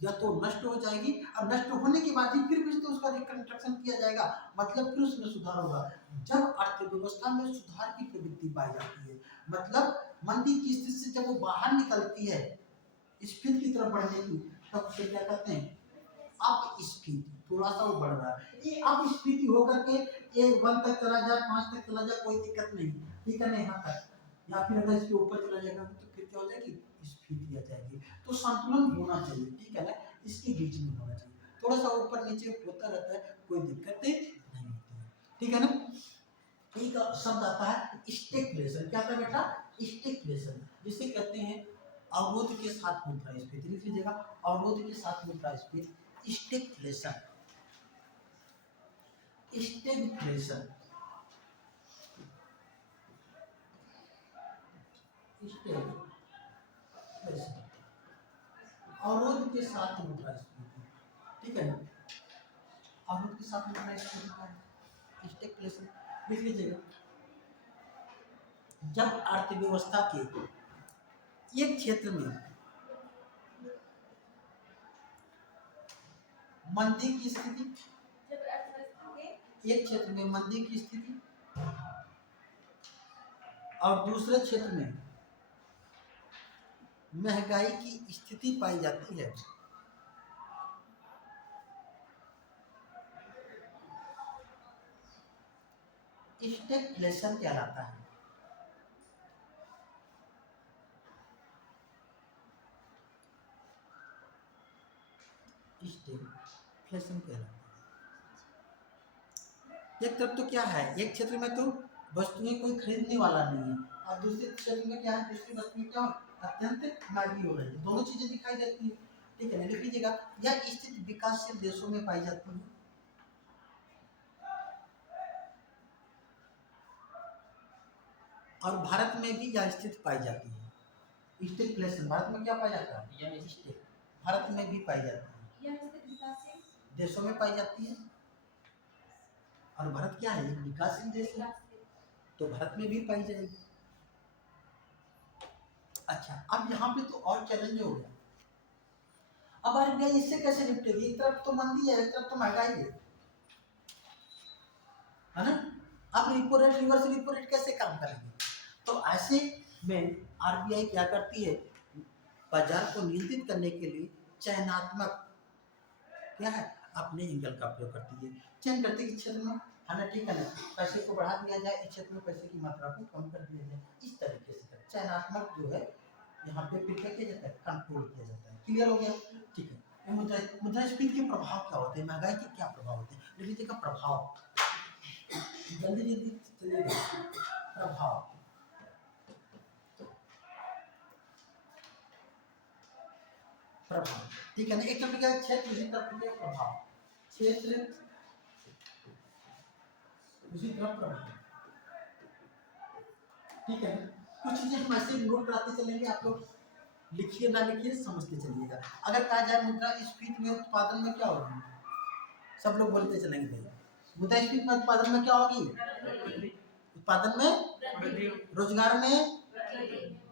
या तो नष्ट हो जाएगी, और नष्ट होने के बाद ही फिर से उसका रिकंस्ट्रक्शन किया जाएगा, मतलब फिर उसमें सुधार होगा। जब अर्थव्यवस्था में सुधार की प्रवृत्ति पाई जाती है, मतलब मंदी की स्थिति से जब वो बाहर निकलती है स्फीति की तरफ बढ़ने की, तब उसे क्या कहते हैं? अपस्फीति। थोड़ा सा वो बढ़ रहा है, ये अपस्फीति होकर के 1 तक चला जाए, 5 तक चला जाए, कोई दिक्कत नहीं, ठीक है ना, यहाँ तक, या फिर अगर इसके ऊपर चला जाएगा तो फिर क्या हो जाएगी? स्फीति आ जाएगी। तो संतुलन होना चाहिए, ठीक है ना, इसके बीच में होना चाहिए। थोड़ा सा ऊपर नीचे होता रहता है, कोई दिक्कत नहीं होती है, ठीक है ना। एक शब्द आता है स्टेगफ्लेशन। क्या था बेटा? स्टेगफ्लेशन, जिसे कहते हैं अवरोध के साथ मुद्रास्फीति। लिख लीजिएगा, अवरोध के साथ मुद्रास्फीति, स्टेगफ्लेशन। स्टेगफ्लेशन, स्टेगफ्लेशन, अवरोध के साथ मुद्रास्फीति, ठीक है ना, अवरोध के साथ मुद्रास्फीति का स्टेगफ्लेशन लिख लीजिएगा। जब अर्थव्यवस्था के एक क्षेत्र में मंदी की स्थिति, एक क्षेत्र में मंदी की स्थिति और दूसरे क्षेत्र में महंगाई की स्थिति पाई जाती है, स्टेगफ्लेशन कहलाता है। स्टेगफ्लेशन कहलाता है। एक तरफ तो क्या है, एक क्षेत्र में तो वस्तुएं कोई खरीदने वाला नहीं है, और दूसरे क्षेत्र में क्या है, दूसरी वस्तुएं क्या अत्यंत महंगी हो रही है, दोनों चीजें दिखाई देती है, ठीक है ना। लिख लीजिएगा, यह स्थिति विकासशील देशों में पाई जाती है, और भारत में भी यह स्थिति पाई जाती है। स्टेगफ्लेशन भारत में क्या पाया जाता है? भारत में भी पाई जाती है, देशों में पाई जाती है, और भारत क्या है? विकासशील देश है, तो भारत में भी पाई जाएगी। अच्छा, अब यहाँ पे तो और चैलेंज हो गया। अब आरबीआई इससे कैसे निपटेगी? एक तरफ तो मंदी है, एक तरफ तो महंगाई है ना। अब repo rate, reverse repo rate कैसे काम करेंगे? तो ऐसे में आरबीआई क्या करती है, बाजार को नियंत्रित करने के लिए चयनात्मक क्या है, अपने एंगल का प्रयोग करती है। चयन करती है, इस क्षेत्र में है ना, ठीक है ना, पैसे को बढ़ा दिया जाए, इस क्षेत्र में पैसे की मात्रा को कम कर दिया जाए, इस तरीके से चयनात्मक जो है यहाँ पे फिर क्या किया जाता है? कंट्रोल किया जाता है। क्लियर हो गया? ठीक है। मुद्रास्फीति के प्रभाव क्या होते हैं, महंगाई के क्या प्रभाव होते हैं? लिख लीजिएगा प्रभाव, जल्दी जल्दी चलिएगा। प्रभाव, प्रभाव, ठीक है ना। एक तरफ क्या क्षेत्र, दूसरी तरफ क्या प्रभाव, क्षेत्र दूसरी तरफ प्रभाव, ठीक है ना। कुछ चीजें हम ऐसे नोट कराते चलेंगे, आप लोग लिखिए ना लिखिए समझते चलिएगा। अगर कहा जाए मुद्रास्फीति में उत्पादन में क्या होगी, सब लोग बोलते चलेंगे भाई, मुद्रास्फीति में उत्पादन में क्या होगी? उत्पादन में, रोजगार में,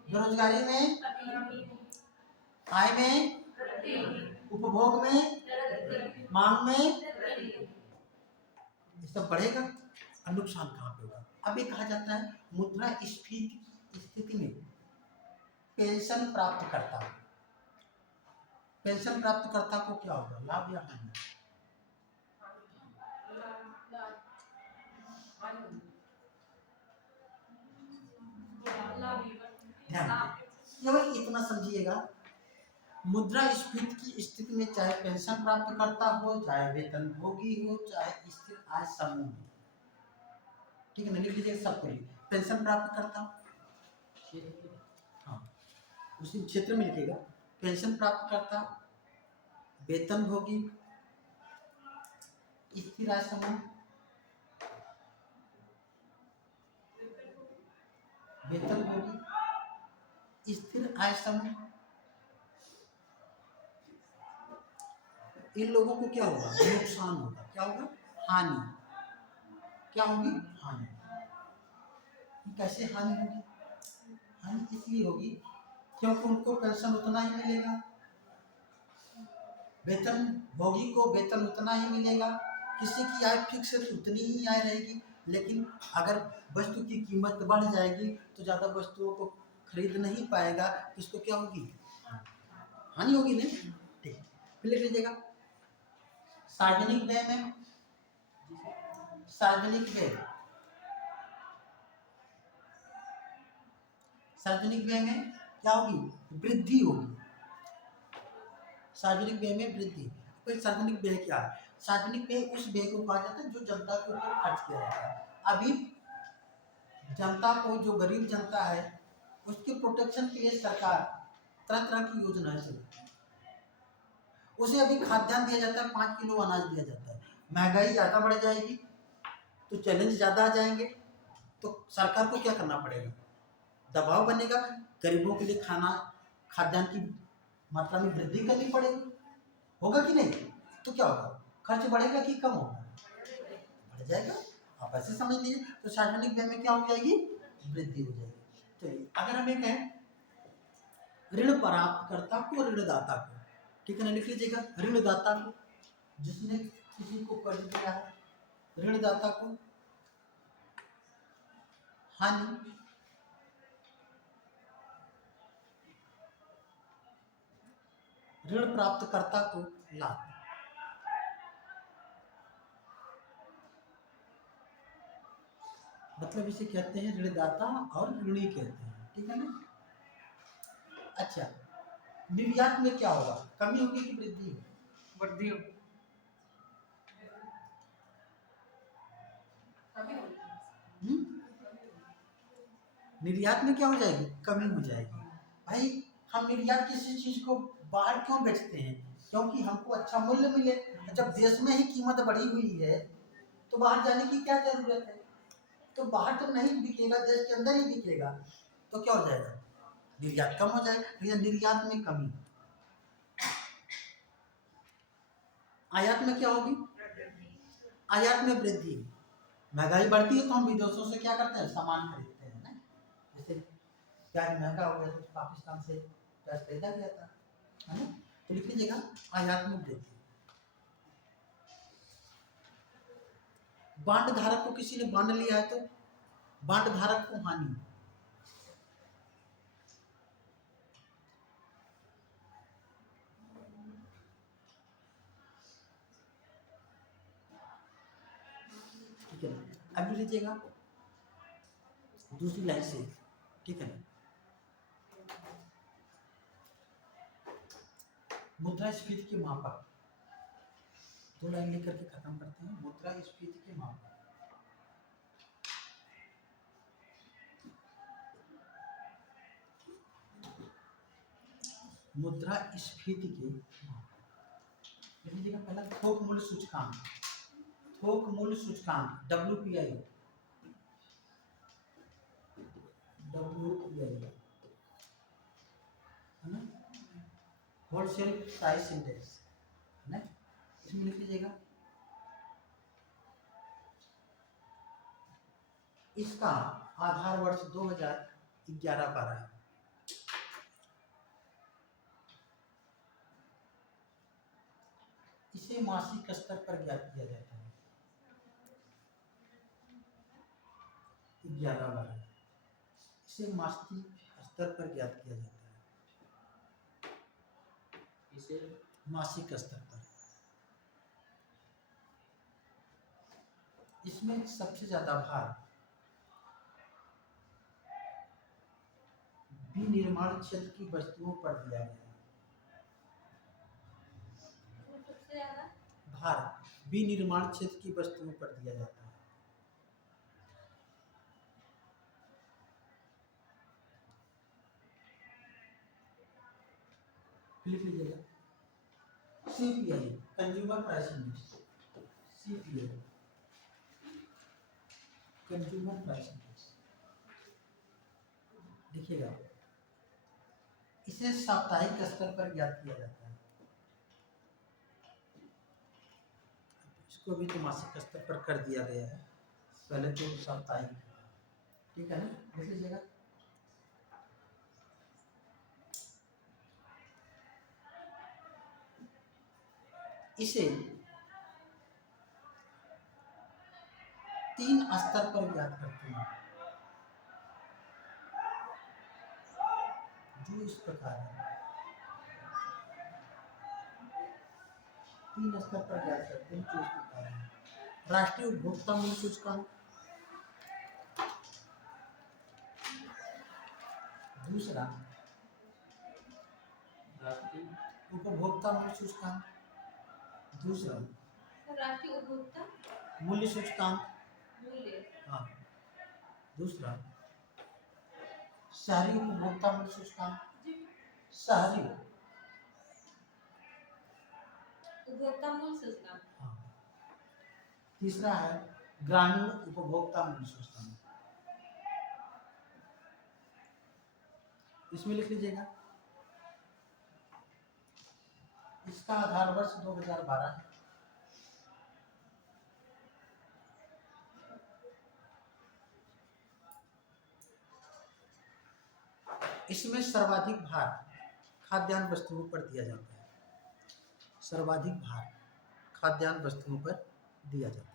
बेरोजगारी में, आय में, उपभोग में, मांग में, ये सब बढ़ेगा, और नुकसान कहाँ पे होगा? अब ये कहा जाता है मुद्रास्फीति स्थिति में पेंशन प्राप्तकर्ता, पेंशन प्राप्तकर्ता को क्या होगा, लाभ या हानि? ध्यान केवल इतना समझिएगा, मुद्रास्फीति की स्थिति में चाहे पेंशन प्राप्तकर्ता हो, चाहे वेतनभोगी हो, चाहे स्थिर आय समूह हो, ठीक है ना, लिख लीजिए सबको। पेंशन प्राप्तकर्ता, हाँ उसी क्षेत्र में लिखिएगा, पेंशन प्राप्तकर्ता, वेतनभोगी, स्थिर आय समूह, वेतनभोगी, स्थिर आय समूह, इन लोगों को क्या होगा, नुकसान होगा। क्या होगा, हानि। क्या होगी, हानि। कैसे हानि होगी, हानि इसलिए होगी क्योंकि उनको पेंशन उतना ही मिलेगा, वेतन भोगी को वेतन उतना ही मिलेगा, किसी की आय फिक्स है तो उतनी ही आय रहेगी, लेकिन अगर वस्तु की कीमत बढ़ जाएगी तो ज़्यादा वस्तुओं को खरीद नहीं पाएगा, तो इसको क्या होगी, हानि होगी नहीं। ठीक, फिर लिख लीजिएगा, सार्वजनिक व्यय में, सार्वजनिक व्यय, सार्वजनिक व्यय में क्या होगी, वृद्धि होगी। सार्वजनिक व्यय में वृद्धि। तो सार्वजनिक व्यय क्या है, सार्वजनिक व्यय उस व्यय को कहा जाता है जो जनता के ऊपर खर्च किया जाता है। अभी जनता को, जो गरीब जनता है उसके प्रोटेक्शन के लिए सरकार तरह तरह की योजनाएं चलाती है। उसे अभी खाद्यान्न दिया जाता है, 5 किलो अनाज दिया जाता है, महंगाई ज़्यादा बढ़ जाएगी तो चैलेंज ज़्यादा आ जाएंगे, तो सरकार को क्या करना पड़ेगा, दबाव बनेगा, गरीबों के लिए खाना, खाद्यान्न की मात्रा में वृद्धि करनी पड़ेगी। होगा कि नहीं, तो क्या होगा, खर्च बढ़ेगा कि कम होगा, बढ़ जाएगा। आप ऐसे समझ लीजिए, तो सार्वजनिक व्यय में क्या हो जाएगी, वृद्धि हो जाएगी। चलिए, अगर हमें कहें ऋण प्राप्तकर्ता को, ऋणदाता को, ठीक है ना, लिख लीजिएगा, ऋणदाता को, जिसने किसी को कर्ज दिया है, ऋणदाता को हानि, ऋण प्राप्तकर्ता को लाभ। मतलब इसे कहते हैं ऋणदाता और ऋणी कहते हैं, ठीक है ना। अच्छा, निर्यात में क्या होगा, कमी होगी कि वृद्धि होगी, वृद्धि हो, निर्यात में क्या हो जाएगी, कमी हो जाएगी। भाई हम निर्यात किसी चीज को बाहर क्यों बेचते हैं, क्योंकि हमको अच्छा मूल्य मिले। जब देश में ही कीमत बढ़ी हुई है तो बाहर जाने की क्या जरूरत है, तो बाहर तो नहीं बिकेगा, देश के अंदर ही बिकेगा, तो क्या हो जाएगा, निर्यात कम हो जाएगा। निर्यात में कमी, आयात में क्या होगी, आयात में वृद्धि। महंगाई बढ़ती है तो हम विदेशों से क्या करते हैं, सामान खरीदते हैं ना, जैसे प्याज महंगा हो गया तो पाकिस्तान से प्याज खरीदा गया था, है ना। तो लिख लीजिएगा, आयात में वृद्धि। बांड धारक को, किसी ने बांड लिया है तो बांड धारक को हानि। ठीक है ना, अब लीजिएगा दूसरी लाइन से, ठीक है ना, मुद्रास्फीति के मापक, 2 लाइन लेकर के खत्म करते हैं। मुद्रास्फीति के मापक, मुद्रास्फीति के मापक लीजिएगा। पहला थोक मूल्य सूचकांक, थोक मूल्य सूचकांक WPI, है ना, होलसेल प्राइस इंडेक्स, है ना, इसमें लिख लीजिएगा। इसका आधार वर्ष 2011-12 है। इसे मासिक स्तर पर ज्ञात किया जाता है, 11-12, इसे मासिक स्तर पर ज्ञात किया जाता है, इसे मासिक स्तर पर। इसमें सबसे ज्यादा भार विनिर्माण क्षेत्र की वस्तुओं पर दिया गया है। सबसे ज्यादा भार विनिर्माण क्षेत्र की वस्तुओं पर दिया जाता है। लिख लीजिएगा CPI consumer price index, CPI consumer price index. देखिएगा इसे साप्ताहिक स्तर पर ज्ञात किया जाता है, इसको भी तो मासिक स्तर पर कर दिया गया है, पहले तो साप्ताहिक था। ठीक है ना, लिख लीजिएगा। इसे 3 स्तर पर ज्ञात करते हैं, जो इस प्रकार है। 3 स्तर पर ज्ञात करते हैं, जो इस प्रकार है। राष्ट्रीय उपभोक्ता मूल्य सूचकांक, दूसरा राष्ट्रीय उपभोक्ता मूल्य सूचकांक, दूसरा राष्ट्रीय उपभोक्ता मूल्य सूचकांक, मूल्य, हाँ, दूसरा शहरी उपभोक्ता मूल्य सूचकांक, शहरी उपभोक्ता मूल्य सूचकांक, हाँ, तीसरा है ग्रामीण उपभोक्ता मूल्य सूचकांक। इसमें लिख लीजिएगा इसका आधार वर्ष 2012 है। इसमें सर्वाधिक भार खाद्यान्न वस्तुओं पर दिया जाता है, सर्वाधिक भार खाद्यान्न वस्तुओं पर दिया जाता है।